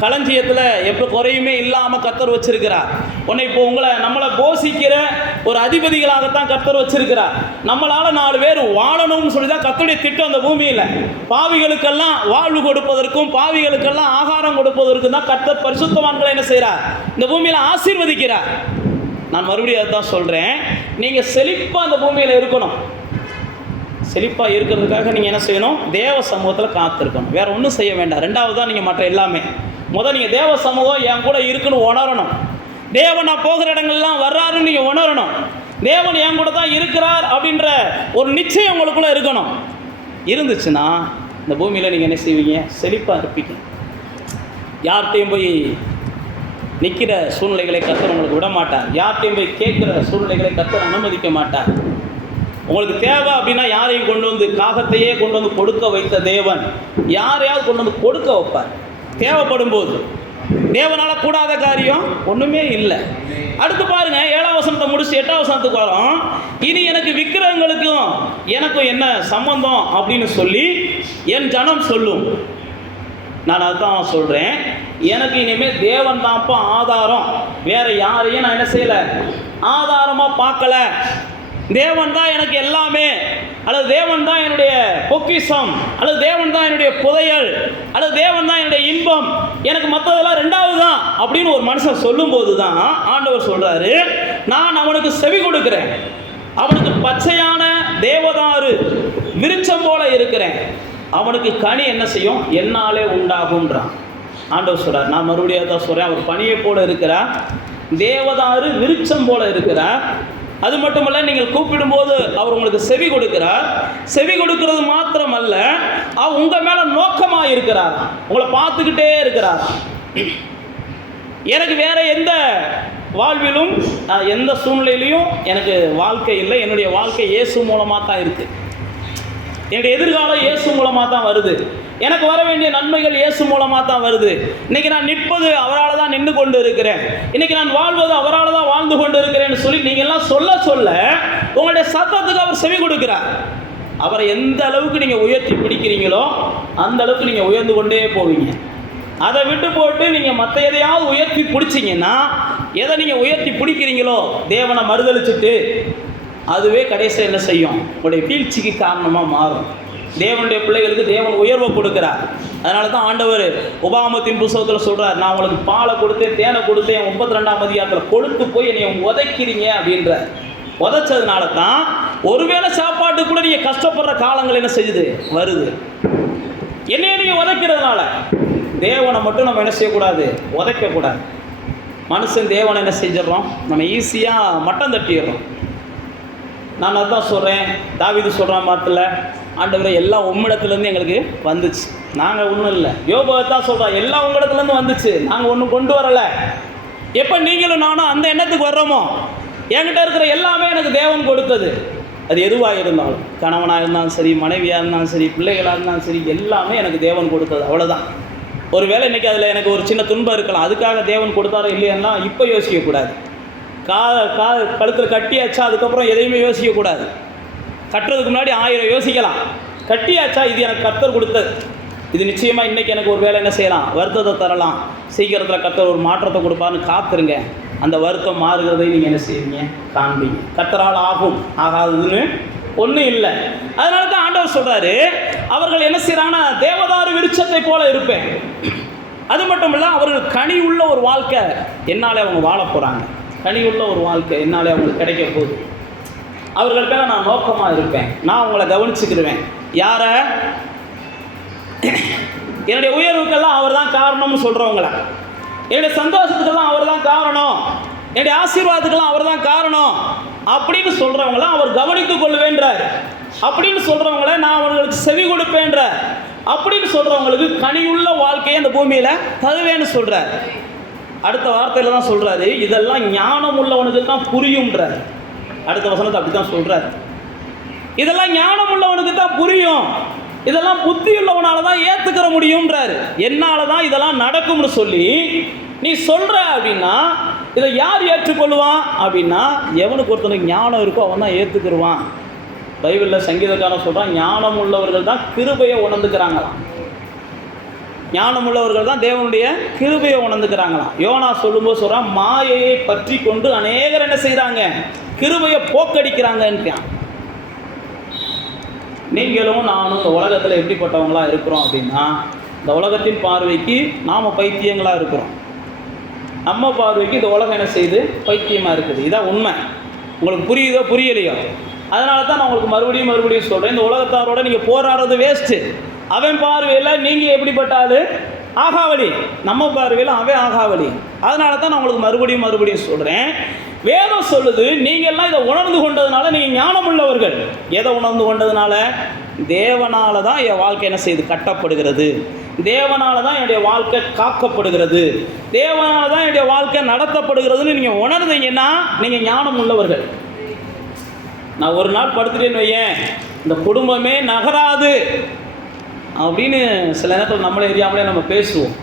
களஞ்சியத்தில் எப்போ குறையுமே இல்லாமல் கர்த்தர் வச்சிருக்கிறார். உன்னை இப்போ நம்மளை போஷிக்கிற ஒரு அதிபதிகளாகத்தான் கர்த்தர் வச்சிருக்கிறார். நம்மளால் 4 பேர் வாழணும்னு சொல்லி தான் கர்த்தருடைய திட்டம் அந்த பூமியில். பாவிகளுக்கெல்லாம் வாழ்வு கொடுப்பதற்கும் பாவிகளுக்கெல்லாம் ஆகாரம் கொடுப்பதற்கும் தான் கர்த்தர் பரிசுத்தவான்களை என்ன செய்கிறார்? இந்த பூமியில் ஆசீர்வதிக்கிறார். நான் மறுபடியும் அதுதான் சொல்கிறேன், நீங்கள் செழிப்பாக அந்த பூமியில் இருக்கணும். செழிப்பாக இருக்கிறதுக்காக நீங்கள் என்ன செய்யணும்? தேவ சமூகத்தில் காத்திருக்கணும். வேறு ஒன்றும் செய்ய வேண்டாம். 2வது தான் நீங்கள் மற்ற எல்லாமே. நீங்கள் தேவ சமூகம் என் கூட இருக்குன்னு உணரணும். தேவன் நான் போகிற இடங்கள்லாம் வர்றாருன்னு நீங்கள் உணரணும். தேவன் என் கூட தான் இருக்கிறார் அப்படின்ற ஒரு நிச்சயம் உங்களுக்குள்ளே இருக்கணும். இருந்துச்சுன்னா இந்த பூமியில் நீங்கள் என்ன செய்வீங்க? செழிப்பாக இருப்பீங்க. யார்கிட்டையும் போய் நிற்கிற சூழ்நிலைகளை கர்த்தர் உங்களுக்கு விட மாட்டார். யார்கிட்டையும் போய் கேட்குற சூழ்நிலைகளை கர்த்தர் அனுமதிக்க மாட்டார். உங்களுக்கு தேவை அப்படின்னா யாரையும் கொண்டு வந்து, காகத்தையே கொண்டு வந்து கொடுக்க வைத்த தேவன் யாரையாவது கொண்டு வந்து கொடுக்க வைப்பார் தேவைப்படும் போது. தேவனால் கூடாத காரியம் ஒன்றுமே இல்லை. அடுத்து பாருங்க, 7ஆம் வசனத்தை முடிச்சு 8ஆம் வசனத்துக்கு வரோம். இனி எனக்கு விக்கிரகங்களுக்கும் எனக்கும் என்ன சம்பந்தம் அப்படின்னு சொல்லி என் ஜனம் சொல்லும். நான் அதுதான் சொல்கிறேன், எனக்கு இனிமேல் தேவன் தான்ப்பா ஆதாரம். வேறு யாரையும் நான் என்ன செய்யலை? ஆதாரமாக பார்க்கல. தேவன் தான் எனக்கு எல்லாமே, அல்லது தேவன் தான் என்னுடைய பொக்கிஷம், அல்லது தேவன் தான் என்னுடைய புதையல், அல்லது தேவன் தான் என்னுடைய இன்பம், எனக்கு மற்றதெல்லாம் 2வது தான் அப்படின்னு ஒரு மனுஷன் சொல்லும்போது தான் ஆண்டவர் சொல்கிறாரு, நான் அவனுக்கு செவி கொடுக்கிறேன். அவனுக்கு பச்சையான தேவதாரு விருட்சம் போல இருக்கிறேன். அவனுக்கு கனி என்ன செய்யும்? என்னாலே உண்டாகும்ன்றான் ஆண்டவர் சொல்கிறார். நான் மறுபடியும் தான் சொல்கிறேன், அவர் பனியை போல இருக்கிறார், தேவதாரு விருட்சம் போல இருக்கிறார். அது மட்டுமல்ல, நீங்கள் கூப்பிடும்போது அவர் உங்களுக்கு செவி கொடுக்கிறார். செவி கொடுக்கிறது மாத்திரமல்ல, அவர் உங்கள் மேலே நோக்கமாக இருக்கிறார், உங்களை பார்த்துக்கிட்டே இருக்கிறார். எனக்கு வேற எந்த வாழ்விலும் எந்த சூழ்நிலையிலையும் எனக்கு வாழ்க்கை இல்லை. என்னுடைய வாழ்க்கை இயேசு மூலமாக தான் இருக்குது. என்னுடைய எதிர்காலம் இயேசு மூலமாக தான் வருது. எனக்கு வர வேண்டிய நன்மைகள் இயேசு மூலமாக தான் வருது. இன்றைக்கி நான் நிற்பது அவரால் தான் நின்று கொண்டு இருக்கிறேன். இன்றைக்கி நான் வாழ்வது அவரால் தான் வாழ்ந்து கொண்டு இருக்கிறேன்னு சொல்லி நீங்கள்லாம் சொல்ல சொல்ல உங்களுடைய சத்தத்துக்கு அவர் செவி கொடுக்கிறார். அவரை எந்த அளவுக்கு நீங்கள் உயர்த்தி பிடிக்கிறீங்களோ அந்த அளவுக்கு நீங்கள் உயர்ந்து கொண்டே போவீங்க. அதை விட்டு போட்டு நீங்கள் மற்ற எதையாவது உயர்த்தி பிடிச்சிங்கன்னா, எதை நீங்கள் உயர்த்தி பிடிக்கிறீங்களோ தேவனை மறுதளிச்சுட்டு அதுவே கடைசியில் என்ன செய்யும்? உங்களுடைய வீழ்ச்சிக்கு காரணமாக மாறும். தேவனுடைய பிள்ளைகளுக்கு தேவன் உயர்வை கொடுக்கிறார். அதனால தான் ஆண்டவர் உபாகமத்தின் புத்தகத்தில் சொல்கிறார், நான் உங்களுக்கு பாலை கொடுத்தேன், தேனை கொடுத்தேன், 32ஆம் அதிகாரத்தில் கொடுத்து போய் என்னை உதைக்கிறீங்க அப்படின்ற. உதைச்சதுனால தான் ஒருவேளை சாப்பாட்டு கூட நீங்கள் கஷ்டப்படுற காலங்கள் என்ன செய்யுது? வருது. என்னைய நீங்கள் உதைக்கிறதுனால தேவனை மட்டும் நம்ம என்ன செய்யக்கூடாது? உதைக்கக்கூடாது. மனுஷன் தேவனை என்ன செஞ்சிடறோம்? நம்ம ஈஸியாக மட்டம் தட்டிடுறோம். நான் அதுதான் சொல்கிறேன், தாவீது சொல்கிற மாட்டில், ஆண்டவரே எல்லாம் உம்மிடத்துலேருந்து எங்களுக்கு வந்துச்சு, நாங்கள் ஒன்றும் இல்லை. யோபத்தான் சொல்கிறோம், எல்லாம் உங்களிடத்துலேருந்து வந்துச்சு, நாங்கள் ஒன்றும் கொண்டு வரலை. எப்போ நீங்களும் நானும் அந்த எண்ணத்துக்கு வர்றோமோ, என்கிட்ட இருக்கிற எல்லாமே எனக்கு தேவன் கொடுத்தது. அது எதுவாக இருந்தாலும், கணவனாக இருந்தாலும் சரி, மனைவியாக இருந்தாலும் சரி, பிள்ளைகளாக இருந்தாலும் சரி, எல்லாமே எனக்கு தேவன் கொடுத்தது. அவ்வளோதான். ஒருவேளை இன்றைக்கி அதில் எனக்கு ஒரு சின்ன துன்பம் இருக்கலாம், அதுக்காக தேவன் கொடுத்தாரோ இல்லைன்னா இப்போ யோசிக்கக்கூடாது. கழுத்தில் கட்டியாச்சா அதுக்கப்புறம் எதையுமே யோசிக்கக்கூடாது. கட்டுறதுக்கு முன்னாடி 1000 யோசிக்கலாம். கட்டியாச்சா இது எனக்கு கர்த்தர் கொடுத்தது, இது நிச்சயமாக இன்றைக்கி எனக்கு ஒரு வேலை என்ன செய்யலாம்? வருத்தத்தை தரலாம், சீக்கிரத்தில் கர்த்தர் ஒரு மாற்றத்தை கொடுப்பாருன்னு காத்துருங்க. அந்த வருத்தம் மாறுகிறதை நீங்கள் என்ன செய்வீங்க? காண்பீங்க. கர்த்தரால் ஆகும் ஆகாததுன்னு ஒன்றும் இல்லை. அதனால தான் ஆண்டவர் சொல்கிறாரு, அவர்கள் என்ன செய்கிறாங்கன்னா தேவதாரு விருட்சத்தை போல இருப்பேன். அது மட்டும் இல்லை, அவர்கள் கனி உள்ள ஒரு வாழ்க்கை என்னாலே அவங்க வாழ போகிறாங்க. கனி உள்ள ஒரு வாழ்க்கை என்னாலே அவங்களுக்கு கிடைக்க போகுது. அவர்களுக்காக நான் நோக்கமாக இருப்பேன். நான் அவங்கள கவனிச்சுக்கிடுவேன். யாரை? என்னுடைய உயர்வுக்கெல்லாம் அவர் தான் காரணம்னு சொல்கிறவங்கள, என்னுடைய சந்தோஷத்துக்கெல்லாம் அவர் தான் காரணம், என்னுடைய ஆசீர்வாதத்துக்கெல்லாம் அவர் தான் காரணம் அப்படின்னு சொல்கிறவங்கள அவர் கவனித்துக் கொள்வேன்றார். அப்படின்னு சொல்கிறவங்கள நான் அவர்களுக்கு செவி கொடுப்பேன்றார். அப்படின்னு சொல்கிறவங்களுக்கு கனியுள்ள வாழ்க்கையை அந்த பூமியில் தருவேன்னு சொல்கிறார். அடுத்த வார்த்தையில் தான் சொல்கிறாரு, இதெல்லாம் ஞானம் உள்ளவனுக்கு தான் புரியும்ன்றார். அடுத்த வசனத்தை அப்படி தான் சொல்கிறார். இதெல்லாம் ஞானம் உள்ளவனுக்கு தான் புரியும், இதெல்லாம் புத்தி உள்ளவனால தான் ஏற்றுக்கிற முடியும்ன்றாரு. என்னால் தான் இதெல்லாம் நடக்கும்னு சொல்லி நீ சொல்கிற அப்படின்னா இதை யார் ஏற்றுக்கொள்வான் அப்படின்னா, எவனுக்கு ஒருத்தனுக்கு ஞானம் இருக்கோ அவன் தான் ஏற்றுக்கிடுவான். பைபிளில் சங்கீதக்காரன் சொல்கிறான், ஞானம் உள்ளவர்கள் தான் கிருபையை உணர்ந்துக்கிறாங்களாம். ஞானம் உள்ளவர்கள் தான் தேவனுடைய கிருபையை உணர்ந்துக்கிறாங்களாம். யோனா சொல்லும்போது சொல்கிறான், மாயையை பற்றி கொண்டு அநேகர் என்ன செய்கிறாங்க? கிருபையை போக்கடிக்கிறாங்கன்றான். நீங்களும் நானும் இந்த உலகத்தில் எப்படிப்பட்டவங்களா இருக்கிறோம் அப்படின்னா, இந்த உலகத்தின் பார்வைக்கு நாம் பைத்தியங்களாக இருக்கிறோம். நம்ம பார்வைக்கு இந்த உலகம் என்ன செய்யுது? பைத்தியமாக இருக்குது. இதான் உண்மை. உங்களுக்கு புரியுதோ புரியலையோ? அதனால தான் நான் உங்களுக்கு மறுபடியும் சொல்கிறேன், இந்த உலகத்தாரோட நீங்கள் போராடுறது வேஸ்ட்டு. அவன் பார்வையில் நீங்கள் எப்படிப்பட்டாலும் ஆகாவளி, நம்ம பார்வையில் அவன் ஆகாவளி. அதனால தான் நான் உங்களுக்கு மறுபடியும் சொல்கிறேன். வேதம் சொல்லுது, நீங்கள்லாம் இதை உணர்ந்து கொண்டதுனால நீங்கள் ஞானம் உள்ளவர்கள். எதை உணர்ந்து கொண்டதுனால? தேவனால தான் என் வாழ்க்கை என்ன செய்து கட்டப்படுகிறது, தேவனால தான் என்னுடைய வாழ்க்கை காக்கப்படுகிறது, தேவனால தான் என்னுடைய வாழ்க்கை நடத்தப்படுகிறதுன்னு நீங்கள் உணர்ந்தீங்கன்னா நீங்கள் ஞானம் உள்ளவர்கள். நான் ஒரு நாள் படுத்துட்டேன்னு வையேன், இந்த குடும்பமே நகராது அப்படின்னு சில நேரத்தில் நம்மளே அறியாமலே நம்ம பேசுவோம்.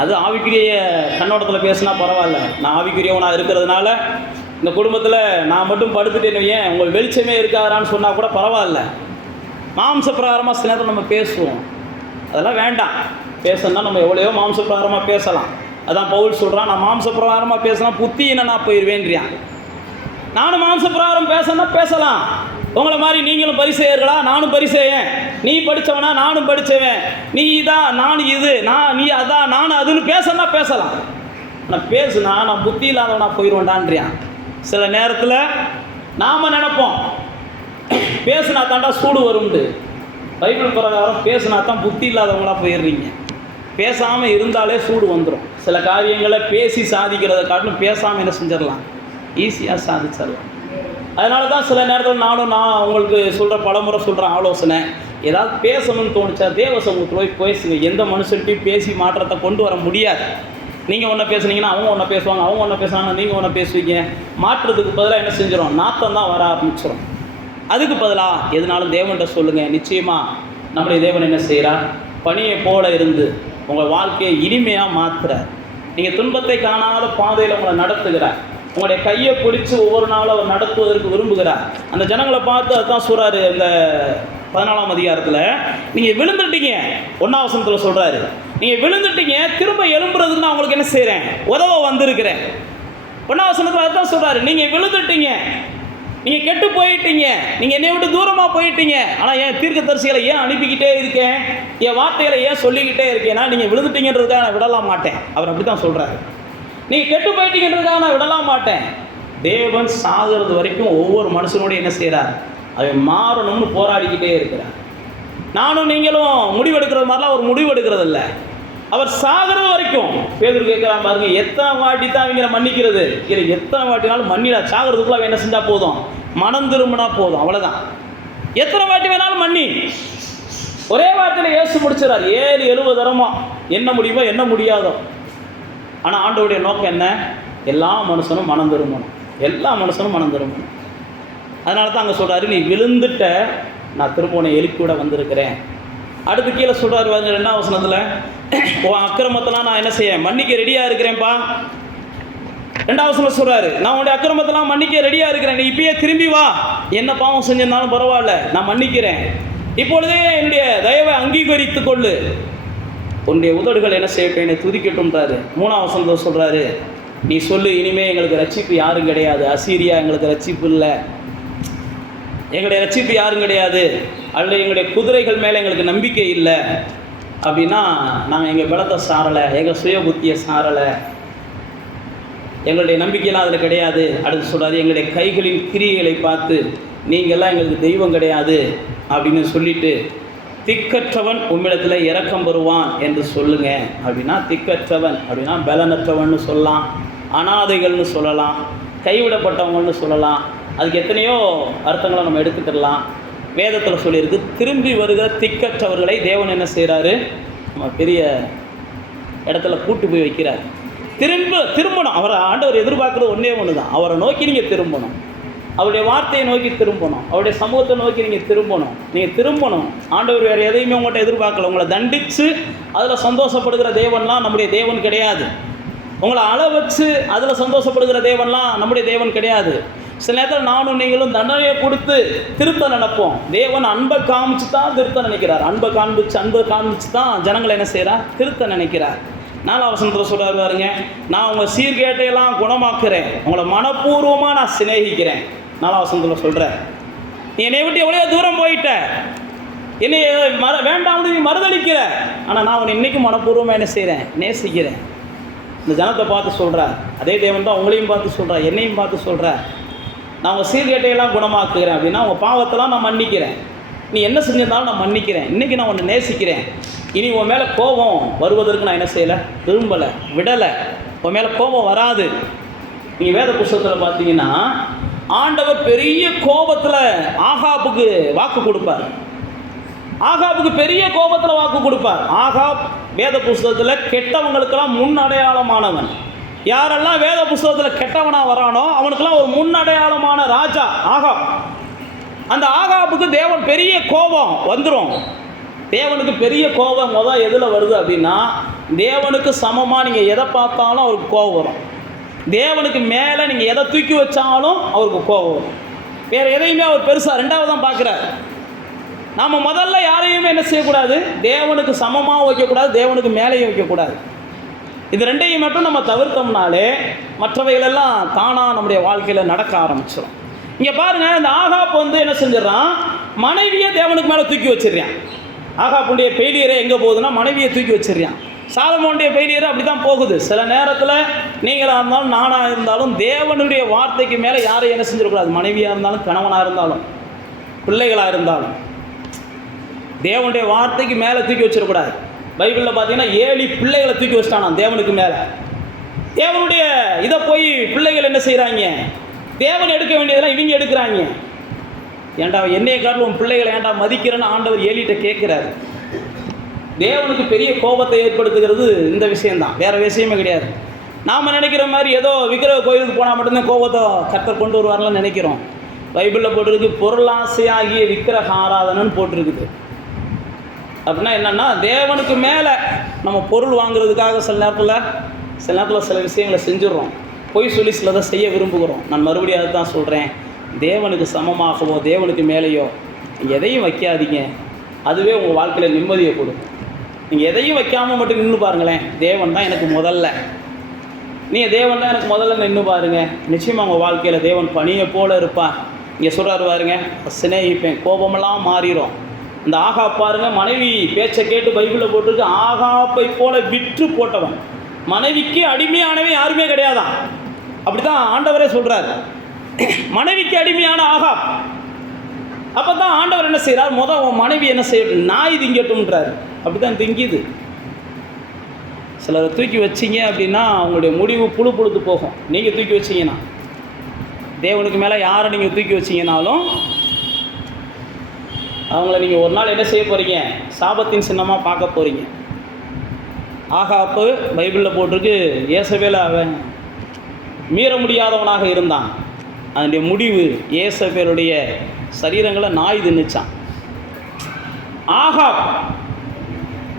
அது ஆவிக்குரிய கண்ணோட்டத்தில் பேசினா பரவாயில்ல. நான் ஆவிக்குரியவனாக இருக்கிறதுனால இந்த குடும்பத்தில் நான் மட்டும் படுத்துட்டேன்னு வையேன், உங்களுக்கு வெளிச்சமே இருக்காதான்னு சொன்னால் கூட பரவாயில்ல. மாம்ச பிரகாரமாக சில நேரத்தில் நம்ம பேசுவோம். அதெல்லாம் வேண்டாம். பேசணுன்னா நம்ம எவ்வளையோ மாம்ச பிரகாரமாக பேசலாம். அதான் பவுல் சொல்கிறான், நான் மாம்ச பிரகாரமாக பேசலாம் புத்தியின நான் போயிடுவேன்றியான். நானும் மாம்ச பிரகாரம் பேசணும்னா பேசலாம். உங்களை மாதிரி நீங்களும் பரிசெயர்களா? நானும் பரிசெயன். நீ படித்தவனா? நானும் படித்தவன். நீ இதான், நான் இது, நீ அதான், நான் அதுன்னு பேசணும்னா பேசலாம். ஆனால் பேசுனா நான் புத்தி இல்லாதவனா போயிடுவேன்டான்றியான். சில நேரத்தில் நாம் நினைப்போம் பேசுனா தாண்டா சூடு வரும்ண்டு. பைபிள் பிரகாரம் பேசுனா தான் புத்தி இல்லாதவங்களா போயிடுறீங்க. பேசாமல் இருந்தாலே சூடு வந்துடும். சில காரியங்களை பேசி சாதிக்கிறத காட்டிலும் பேசாமல் என்ன செஞ்சிடலாம்? ஈஸியாக சாதிச்சிடலாம். அதனால தான் சில நேரத்தில் நான் உங்களுக்கு சொல்கிற பலமுறை சொல்கிற ஆலோசனை, ஏதாவது பேசணும்னு தோணுச்சா தேவ சமூகத்தில் போய் பேசுங்க. எந்த மனுஷன்ட்டையும் பேசி மாற்றத்தை கொண்டு வர முடியாது. நீங்கள் ஒன்றை பேசுனீங்கன்னா அவங்க ஒன்றை பேசுவாங்க, அவங்க ஒன்றை பேசுனாங்கன்னா நீங்கள் ஒன்றை பேசுவீங்க. மாற்றத்துக்கு பதிலாக என்ன செஞ்சிடும்? நாத்தம் தான் வர ஆரம்பிச்சிடும். அதுக்கு பதிலாக எதுனாலும் தேவன்கிட்ட சொல்லுங்கள். நிச்சயமாக நம்முடைய தேவன் என்ன செய்கிறார்? பனியை போல இருந்து உங்கள் வாழ்க்கையை இனிமையாக மாற்றுறார். நீங்கள் துன்பத்தை காணாத பாதையில் உங்களை நடத்துகிறார். உங்களுடைய கையை பிடிச்சி ஒவ்வொரு நாளும் அவர் நடத்துவதற்கு விரும்புகிறார். அந்த ஜனங்களை பார்த்து அதுதான் சொல்கிறாரு. இந்த 14ஆம் அதிகாரத்தில் நீங்கள் விழுந்துட்டீங்க, 1ஆம் வசனத்தில் சொல்கிறாரு, நீங்கள் விழுந்துட்டீங்க, திரும்ப எழும்புறதுக்கு நான் உங்களுக்கு என்ன செய்கிறேன்? உதவ வந்திருக்கிறேன். 1ஆம் வசனத்தில் அதுதான் சொல்கிறாரு, நீங்கள் விழுந்துட்டீங்க, நீங்கள் கெட்டு போயிட்டீங்க, நீங்கள் என்னை விட்டு தூரமாக போயிட்டீங்க. ஆனால் என் தீர்க்கதரிசிகளை ஏன் அனுப்பிக்கிட்டே இருக்கேன்? என் வார்த்தைகளை ஏன் சொல்லிக்கிட்டே இருக்கேன்னா நீங்கள் விழுந்துட்டீங்கன்றதுக்காக நான் விடலாம் மாட்டேன். அவர் அப்படி தான் சொல்கிறாரு. நீங்கள் கெட்டு போயிட்டீங்கன்றதுக்காக நான் விடலாம் மாட்டேன். தேவன் சாகிறது வரைக்கும் ஒவ்வொரு மனுஷனோடு என்ன செய்கிறார்? அவன் மாறணும்னு போராடிக்கிட்டே இருக்கிறார். நானும் நீங்களும் முடிவெடுக்கிறது மாதிரிலாம் அவர் முடிவெடுக்கிறது இல்லை. அவர் சாகிறது வரைக்கும். பேதுரு கேட்குறான் பாருங்க, எத்தனை வாட்டி தான் அவங்கள மன்னிக்கிறது? இல்லை, எத்தனை வாட்டினாலும் மன்னிடா. சாகிறதுக்குள்ள அவன் என்ன செஞ்சால் போதும்? மனம் திரும்பினா போதும், அவ்வளோதான். எத்தனை வாட்டி வேணாலும் மன்னி. ஒரே வார்த்தையில் இயேசு முடிச்சிடறார். 7-70 தரமா என்ன முடியுமோ என்ன முடியாதோ. ஆனால் ஆண்டவருடைய நோக்கம் என்ன? எல்லா மனுஷனும் மனம் திரும்பணும். எல்லா மனுஷனும் மனம் திரும்பணும். அதனால தான் அங்கே சொல்கிறாரு, நீ விழுந்துட்ட, நான் திரும்ப உன்னை எழுப்பி விட வந்திருக்கிறேன். அடுத்து கீழே சொல்கிறாரு 2ஆம் வசனத்தில், உன் அக்கிரமத்தெல்லாம் நான் என்ன செய்ய மன்னிக்க ரெடியாக இருக்கிறேன்ப்பா. 2ஆம் வசனம் சொல்கிறாரு, நான் உன்னுடைய அக்கிரமத்தெல்லாம் மன்னிக்க ரெடியாக இருக்கிறேன். நீ இப்பயே திரும்பி வா, என்ன பாவம் செஞ்சிருந்தாலும் பரவாயில்ல, நான் மன்னிக்கிறேன். இப்பொழுதே என்னுடைய தயவை அங்கீகரித்து கொள்ளு. உன்னுடைய உதடுகள் என்ன செய்யட்டும், என்னை துதிக்கட்டும்ன்றாரு. 3ஆம் வசனத்தில் சொல்கிறாரு, நீ சொல்லு, இனிமேல் எங்களுக்கு ரட்சிப்பு யாரும் கிடையாது, அசீரியா எங்களுக்கு ரட்சிப்பு இல்லை, எங்களுடைய ரட்சிப்பு யாரும் கிடையாது, அல்ல எங்களுடைய குதிரைகள் மேலே எங்களுக்கு நம்பிக்கை இல்லை அப்படின்னா நாங்கள் எங்கள் பலத்தை சாரலை, எங்கள் சுய புத்தியை சாரலை, எங்களுடைய நம்பிக்கையெல்லாம் அதில் கிடையாது. அடுத்து சொல்கிறாரு, எங்களுடைய கைகளின் கிரியைகளை பார்த்து நீங்கள்லாம் எங்களுக்கு தெய்வம் கிடையாது அப்படின்னு சொல்லிட்டு திக்கற்றவன் உம்மிடத்தில் இரக்கம் பெறுவான் என்று சொல்லுங்க அப்படின்னா, திக்கற்றவன் அப்படின்னா பலனற்றவன் சொல்லலாம், அனாதைகள்னு சொல்லலாம், கைவிடப்பட்டவங்கன்னு சொல்லலாம். அதுக்கு எத்தனையோ அர்த்தங்களை நம்ம எடுத்துக்கிடலாம். வேதத்தில் சொல்லியிருக்கு, திரும்பி வருகிற திக்கற்றவர்களை தேவன் என்ன செய்கிறாரு, நம்ம பெரிய இடத்துல கூட்டு போய் வைக்கிறார். திரும்பணும். அவரை ஆண்டவர் எதிர்பார்க்குறது ஒன்றே ஒன்று தான், அவரை நோக்கி நீங்கள் திரும்பணும், அவருடைய வார்த்தையை நோக்கி திரும்பணும், அவருடைய சமூகத்தை நோக்கி நீங்கள் திரும்பணும். ஆண்டவர் வேறு எதையுமே உங்கள்கிட்ட எதிர்பார்க்கல. உங்களை தண்டித்து அதில் சந்தோஷப்படுகிற தேவன்லாம் நம்முடைய தேவன் கிடையாது. உங்களை அள வச்சு அதில் சந்தோஷப்படுகிற தேவன்லாம் நம்முடைய தேவன் கிடையாது. சில நேரத்தில் நானும் நீங்களும் தண்டனையை கொடுத்து திருத்த நினைப்போம். தேவன் அன்பை காமிச்சு தான் திருத்த நினைக்கிறார். அன்பை காமிச்சு தான் ஜனங்களை என்ன செய்கிறார், திருத்த நினைக்கிறார். 4ஆம் வசனத்தில் சொல்கிறாரு பாருங்க, நான் உங்கள் சீர்கேட்டையெல்லாம் குணமாக்குறேன், உங்களை மனப்பூர்வமாக நான் சிநேகிக்கிறேன். 4ஆம் வசனத்தில் சொல்கிறேன், நீ என்னை விட்டு எவ்வளோ தூரம் போயிட்ட, என்னை வேண்டாம்னு நீ மறுதளிக்கிற, ஆனால் நான் உன்னை இன்றைக்கும் மனப்பூர்வமாக என்ன செய்கிறேன், நேசிக்கிறேன். இந்த ஜனத்தை பார்த்து சொல்கிறார். அதே தேவன் தான் உங்களையும் பார்த்து சொல்கிறார், என்னையும் பார்த்து சொல்கிறார். நான் உங்கள் சீர்கேட்டையெல்லாம் குணமாக்குகிறேன் அப்படின்னா உங்கள் பாவத்தெல்லாம் நான் மன்னிக்கிறேன், நீ என்ன செஞ்சிருந்தாலும் நான் மன்னிக்கிறேன், இன்றைக்கி நான் உன்னை நேசிக்கிறேன், இனி உன் மேலே கோபம் வருவதற்கு நான் என்ன செய்யலை, விரும்பலை, விடலை, உன் மேலே கோபம் வராது. நீங்கள் வேத புஸ்தகத்தில் பார்த்தீங்கன்னா ஆண்டவர் பெரிய கோபத்தில் ஆகாப்புக்கு வாக்கு கொடுப்பார். ஆகாப்புக்கு பெரிய கோபத்தில் வாக்கு கொடுப்பார். ஆகாப் வேத புஸ்தகத்தில் கெட்டவங்களுக்கெல்லாம் முன் அடையாளமானவன். யாரெல்லாம் வேத புஸ்தகத்தில் கெட்டவனாக வரானோ அவனுக்கெல்லாம் ஒரு முன் அடையாளமான ராஜா ஆகாப். அந்த ஆகாப்புக்கு தேவன் பெரிய கோபம் வந்துடும். தேவனுக்கு பெரிய கோபம் எதில் வருது அப்படின்னா, தேவனுக்கு சமமாக நீங்கள் எதை பார்த்தாலும் அவருக்கு கோபம் வரும். தேவனுக்கு மேலே நீங்கள் எதை தூக்கி வச்சாலும் அவருக்கு கோபம் வரும். வேறு எதையுமே அவர் பெருசாக ரெண்டாவது தான் பார்க்குறாரு. நாம் முதல்ல யாரையுமே என்ன செய்யக்கூடாது, தேவனுக்கு சமமாக வைக்கக்கூடாது, தேவனுக்கு மேலேயும் வைக்கக்கூடாது. இது ரெண்டையும் மட்டும் நம்ம தவிர்த்தோம்னாலே மற்றவைகளெல்லாம் தானாக நம்முடைய வாழ்க்கையில் நடக்க ஆரம்பிச்சிடும். இங்கே பாருங்கள், இந்த ஆகாப் என்ன செஞ்சிடறான், மனைவியை தேவனுக்கு மேலே தூக்கி வச்சிடறான். ஆகாப்புடைய பெயிலியரை எங்கே போகுதுன்னா மனைவியை தூக்கி வச்சிடறான். சாலமோனுடைய பெயிலியரை அப்படி தான் போகுது. சில நேரத்தில் நீங்களாக இருந்தாலும் நானாக இருந்தாலும் தேவனுடைய வார்த்தைக்கு மேலே யாரையும் என்ன செஞ்சிடக்கூடாது, மனைவியாக இருந்தாலும் கணவனாக இருந்தாலும் பிள்ளைகளாக இருந்தாலும் தேவனுடைய வார்த்தைக்கு மேலே தூக்கி வச்சிடக்கூடாது. பைபிளில் பார்த்தீங்கன்னா 7 பிள்ளைகளை தூக்கி வச்சிட்டானா தேவனுக்கு மேலே. தேவனுடைய இதை போய் பிள்ளைகள் என்ன செய்கிறாங்க, தேவன் எடுக்க வேண்டியதெல்லாம் இவங்க எடுக்கிறாங்க. ஏன்டா என்னைய காட்டில் உன் பிள்ளைகளை ஏன்டா மதிக்கிறேன்னு ஆண்டவர் ஏலிட்ட கேட்குறாரு. தேவனுக்கு பெரிய கோபத்தை ஏற்படுத்துகிறது இந்த விஷயந்தான், வேறு விஷயமே கிடையாது. நாம் நினைக்கிற மாதிரி ஏதோ விக்கிரக கோயிலுக்கு போனால் மட்டும்தான் கோபத்தை கர்த்தர் கொண்டு வருவார்லாம் நினைக்கிறோம். பைபிளில் போட்டிருக்கு, பொருளாசையாகிய விக்கிரக ஆராதனைன்னு போட்டிருக்குது. அப்படின்னா என்னென்னா, தேவனுக்கு மேலே நம்ம பொருள் வாங்குறதுக்காக சில நேரத்தில் சில விஷயங்களை செஞ்சிடறோம். பொய் சொல்லி சிலதை செய்ய விரும்புகிறோம். நான் மறுபடியும் அதை தான் சொல்கிறேன், தேவனுக்கு சமமாகவோ தேவனுக்கு மேலேயோ நீங்கள் எதையும் வைக்காதீங்க. அதுவே உங்கள் வாழ்க்கையில் நிம்மதியை கொடுக்கும். நீங்கள் எதையும் வைக்காமல் மட்டும் நின்று பாருங்களேன், தேவன் தான் எனக்கு முதல்ல, நீங்கள் தேவன் தான் எனக்கு முதல்ல நின்று பாருங்கள், நிச்சயமாக உங்கள் வாழ்க்கையில் தேவன் பனியை போல் இருப்பார். இங்கே சொல்கிறாரு பாருங்க, சிநேகிப்பேன், கோபமெல்லாம் மாறிடும். இந்த ஆகாப் பாருங்க, மனைவி பேச்சை கேட்டு பைபிளில் போட்டிருக்கு, ஆகாப்பை போல விற்று போட்டவன், மனைவிக்கு அடிமையானவன் யாருமே கிடையாதான். அப்படி தான் ஆண்டவரே சொல்கிறார், மனைவிக்கு அடிமையான ஆகாப். அப்போ தான் ஆண்டவர் என்ன செய்கிறார், உன் மனைவி என்ன செய்யட்டும், நாய் திங்கட்டும்ன்றார். அப்படி தான் திங்கிது. சிலரை தூக்கி வச்சிங்க அப்படின்னா அவங்களுடைய முடிவு புழுத்து போகும். நீங்கள் தூக்கி வச்சிங்கன்னா, தேவனுக்கு மேலே யாரை நீங்கள் தூக்கி வச்சிங்கனாலும் அவங்கள நீங்கள் ஒரு நாள் என்ன செய்ய போகிறீங்க, சாபத்தின் சின்னமாக பார்க்க போகிறீங்க. ஆகாப்பு பைபிளில் போட்டிருக்கு, ஏசபேல அவன் மீற முடியாதவனாக இருந்தான். அதனுடைய முடிவு ஏசபேலுடைய சரீரங்களை நாய் தின்னுச்சான். ஆகாப்,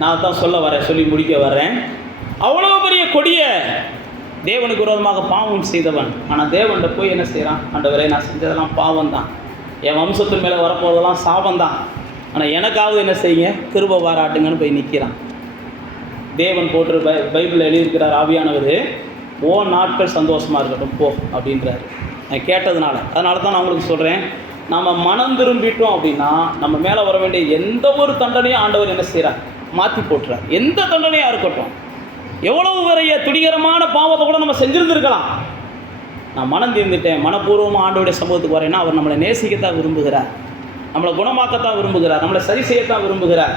நான் தான் சொல்லி முடிக்க வரேன், அவ்வளோ பெரிய கொடிய தேவனுக்கு விரோதமாக பாவம் செய்தவன். ஆனால் தேவன்கிட்ட போய் என்ன செய்கிறான், ஆண்டவரே நான் செஞ்சதெல்லாம் பாவம் தான், என் வம்சத்தின் மேலே வரப்போவதெல்லாம் சாபந்தான், ஆனால் எனக்காவது என்ன செய்யுங்க, கிருபை பாராட்டுங்கன்னு போய் நிற்கிறான். தேவன் போட்டு பைபிளில் எழுதியிருக்கிறார் ஆவியானவர், ஓ நாட்கள் சந்தோஷமாக இருக்கட்டும் போ அப்படின்றாரு. நான் கேட்டதுனால தான் நான் உங்களுக்கு சொல்கிறேன், நம்ம மனம் திரும்பிட்டோம் அப்படின்னா நம்ம மேலே வர வேண்டிய எந்த ஒரு தண்டனையும் ஆண்டவர் என்ன செய்கிறார், மாற்றி போட்டுறார். எந்த தண்டனையாக இருக்கட்டும், எவ்வளவு பெரிய துணிகரமான பாவத்தை கூட நம்ம செஞ்சுருந்துருக்கலாம். நான் மனம் தீர்ந்துட்டேன், மனப்பூர்வமாக ஆண்டவருடைய சமூகத்துக்கு வரேன்னா அவர் நம்மளை நேசிக்கத்தான் விரும்புகிறார், நம்மளை குணமாக்கத்தான் விரும்புகிறார், நம்மளை சரி செய்யத்தான் விரும்புகிறார்.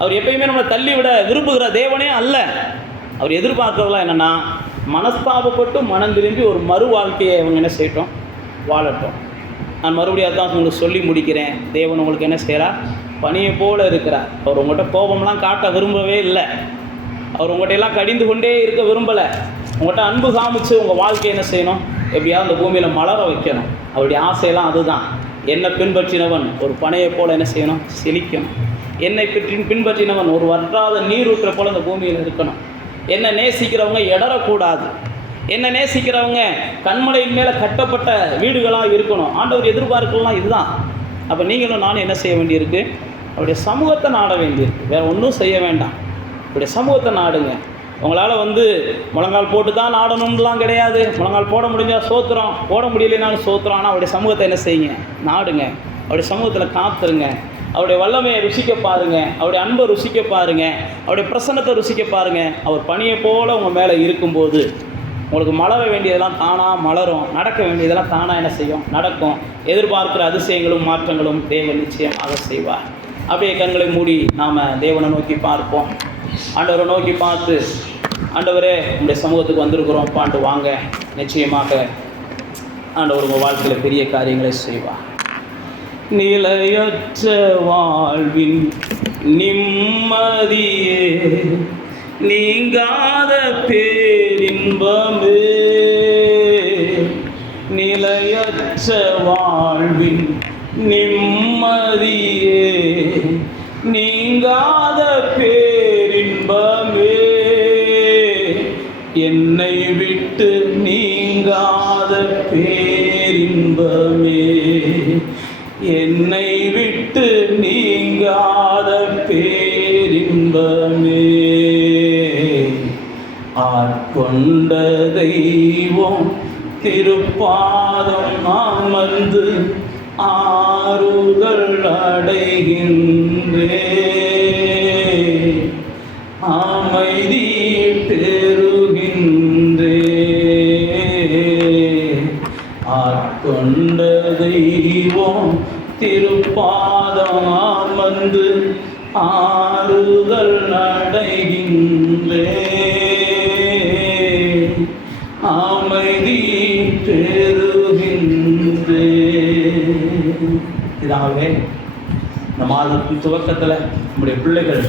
அவர் எப்பயுமே நம்மளை தள்ளிவிட விரும்புகிற தேவனே அல்ல. அவர் எதிர்பார்க்கறதுலாம் என்னென்னா, மனஸ்தாபப்பட்டு மனம் திரும்பி ஒரு மறு வாழ்க்கையை அவங்க என்ன செய்யட்டும், வாழட்டும். நான் மறுபடியும் அதான் உங்களுக்கு சொல்லி முடிக்கிறேன். தேவன் உங்களுக்கு என்ன செய்கிறார், பனியை போல இருக்கிறார். அவர் உங்கள்கிட்ட கோபம்லாம் காட்ட விரும்பவே இல்லை. அவர் உங்கள்கிட்ட எல்லாம் கடிந்து கொண்டே இருக்க விரும்பலை. உங்கள்கிட்ட அன்பு காமிச்சு உங்கள் வாழ்க்கையை என்ன செய்யணும், எப்படியாவது அந்த பூமியில் மலர வைக்கணும். அவருடைய ஆசையெல்லாம் அதுதான். என்னை பின்பற்றினவன் ஒரு பனையை போல் என்ன செய்யணும், செழிக்கணும். என்னை பின்பற்றினவன் ஒரு வற்றாத நீர் ஊற்றுற போல் அந்த பூமியில் இருக்கணும். என்னை நேசிக்கிறவங்க இடறக்கூடாது. என்னை நேசிக்கிறவங்க கண்மலையின் மேலே கட்டப்பட்ட வீடுகளாக இருக்கணும். ஆண்டவர் எதிர்பார்க்கலாம் இதுதான். அப்போ நீங்களும் நானும் என்ன செய்ய வேண்டியிருக்கு, அவருடைய சமூகத்தை நாட வேண்டியிருக்கு. வேறு ஒன்றும் செய்ய வேண்டாம், அவருடைய சமூகத்தை நாடுங்க. உங்களால் முழங்கால் போட்டு தான் நாடணும்லாம் கிடையாது. முழங்கால் போட முடிஞ்சால் சோத்திரம், போட முடியலைனாலும் சோத்திரம். ஆனால் அவருடைய சமூகத்தை என்ன செய்யுங்க, நாடுங்க. அவருடைய சமூகத்தில் காத்துருங்க. அவருடைய வல்லமையை ருசிக்க பாருங்கள், அவருடைய அன்பை ருசிக்க பாருங்கள், அவருடைய பிரசன்னத்தை ருசிக்க பாருங்கள். அவர் பனியை போல் உங்கள் மேலே இருக்கும்போது உங்களுக்கு மலர வேண்டியதெல்லாம் தானாக மலரும், நடக்க வேண்டியதெல்லாம் தானாக என்ன செய்யும், நடக்கும். எதிர்பார்க்கிற அதிசயங்களும் மாற்றங்களும் தேவன் நிச்சயமாக செய்வார். அப்படியே கண்களை மூடி நாம் தேவனை நோக்கி பார்ப்போம். ஆண்டவரை நோக்கி பார்த்து, ஆண்டவரே உங்களுடைய சமூகத்துக்கு வந்திருக்கிறோம் பாண்டு வாங்க. நிச்சயமாக ஆண்டவர் உங்கள் வாழ்க்கையில் பெரிய காரியங்களை செய்வார். நிலையற்ற வாழ்வின் நிம்மதியே, நீங்காத பேரின்பமே, நிலையற்ற வாழ்வின் நிம்மதியே, நீங்காத பேரின்பமே, என்னை விட்டு நீங்காத பேரின்பமே, என்னை விட்டு நீங்காத பேரின்பமே, ஆட்கொண்ட தெய்வம் திருப்பாதம் அமர்ந்து ஆறுதல் அடைகின்றே, அமைதி பெறுகின்றே, ஆட்கொண்ட தெய்வம் திருப்பாதம் அமர்ந்து ஆறுதல் அடைகின்றே, அமைதி பெறுகின்றே. இதாகவே இந்த மாதத்தின் துவக்கத்தில் நம்முடைய பிள்ளைகள்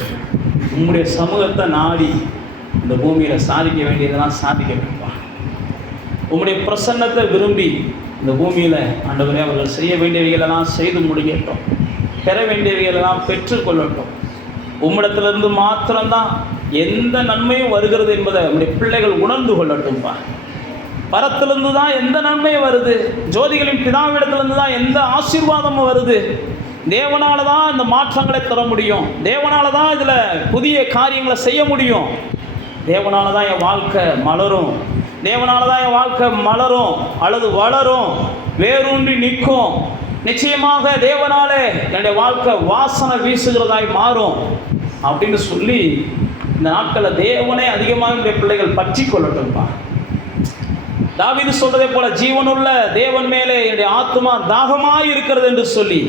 உங்களுடைய சமூகத்தை நாடி இந்த பூமியில் சாதிக்க வேண்டியதெல்லாம் சாதிக்க வைப்பான். உங்களுடைய பிரசன்னத்தை விரும்பி இந்த பூமியில் ஆண்டவரே அவர்கள் செய்ய வேண்டியவைகளெல்லாம் செய்து முடியட்டும், பெற வேண்டியவைகளெல்லாம் பெற்றுக்கொள்ளட்டும். உம்மிடத்திலிருந்து மாத்திரம்தான் எந்த நன்மையும் வருகிறது என்பதை உங்களுடைய பிள்ளைகள் உணர்ந்து கொள்ளட்டும்பா. பரத்திலிருந்து தான் எந்த நன்மையும் வருது, ஜோதிகளின் பிதாவிடத்திலிருந்து தான் எந்த ஆசீர்வாதமும் வருது. தேவனால தான் இந்த மாற்றங்களை தர முடியும், தேவனால தான் இதில் புதிய காரியங்களை செய்ய முடியும், தேவனால தான் என் வாழ்க்கை மலரும், தேவனால தான் என் வாழ்க்கை மலரும் அல்லது வளரும், வேரூன்றி நிற்கும். நிச்சயமாக தேவனாலே என்னுடைய வாழ்க்கை வாசனை வீசுகிறதாய் மாறும் அப்படின்னு சொல்லி இந்த நாட்களில் தேவனே அதிகமாக என்னுடைய பிள்ளைகள் பற்றி கொள்ளட்டும்பா. தாவீது சொல்றதே போல ஜீவனுள்ள தேவன் மேலே என்னுடைய ஆத்துமா தாகமாய் இருக்கிறது என்று சொல்லி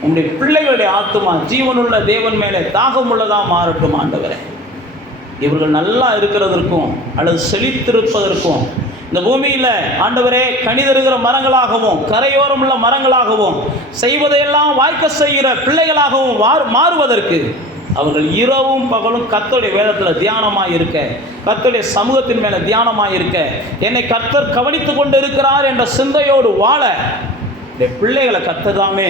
உங்களுடைய பிள்ளைகளுடைய ஆத்துமா ஜீவனுள்ள தேவன் மேலே தாகம் உள்ளதா மாறட்டும். ஆண்டவரே, இவர்கள் நல்லா இருக்கிறதற்கும் அல்லது செழித்திருப்பதற்கும் இந்த பூமியில் ஆண்டவரே கனி தருகிற மரங்களாகவும் கரையோரம் உள்ள மரங்களாகவும் செய்வதையெல்லாம் வாய்க்க செய்கிற பிள்ளைகளாகவும் மாறுவதற்கு அவர்கள் இரவும் பகலும் கர்த்தருடைய வேதத்தில் தியானமாக இருக்க, கர்த்தருடைய சமூகத்தின் மேலே தியானமாக இருக்க, என்னை கர்த்தர் கவனித்துக் கொண்டு இருக்கிறார் என்ற சிந்தையோடு வாழ இந்த பிள்ளைகளை கர்த்தர் தாமே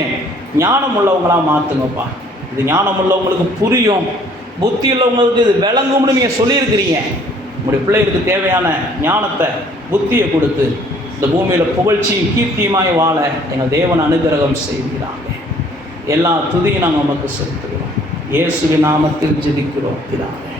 ஞானம் உள்ளவங்களாக மாற்றுங்கப்பா. இது ஞானம் உள்ளவங்களுக்கு புரியும், புத்தி உள்ளவங்களுக்கு இது விளங்கும்னு நீங்கள் சொல்லியிருக்கிறீங்க. உங்களுடைய பிள்ளைகளுக்கு தேவையான ஞானத்தை புத்தியை கொடுத்து இந்த பூமியில் புகழ்ச்சியும் கீர்த்தியுமாய் வாழ எங்கள் தேவன் அனுகிரகம் செய்கிறாங்க. எல்லா துதியும் நாங்கள் நமக்கு செலுத்துகிறோம். இயேசுவின் நாமத்தில் ஜெபிக்கிறோம் பிதாவே.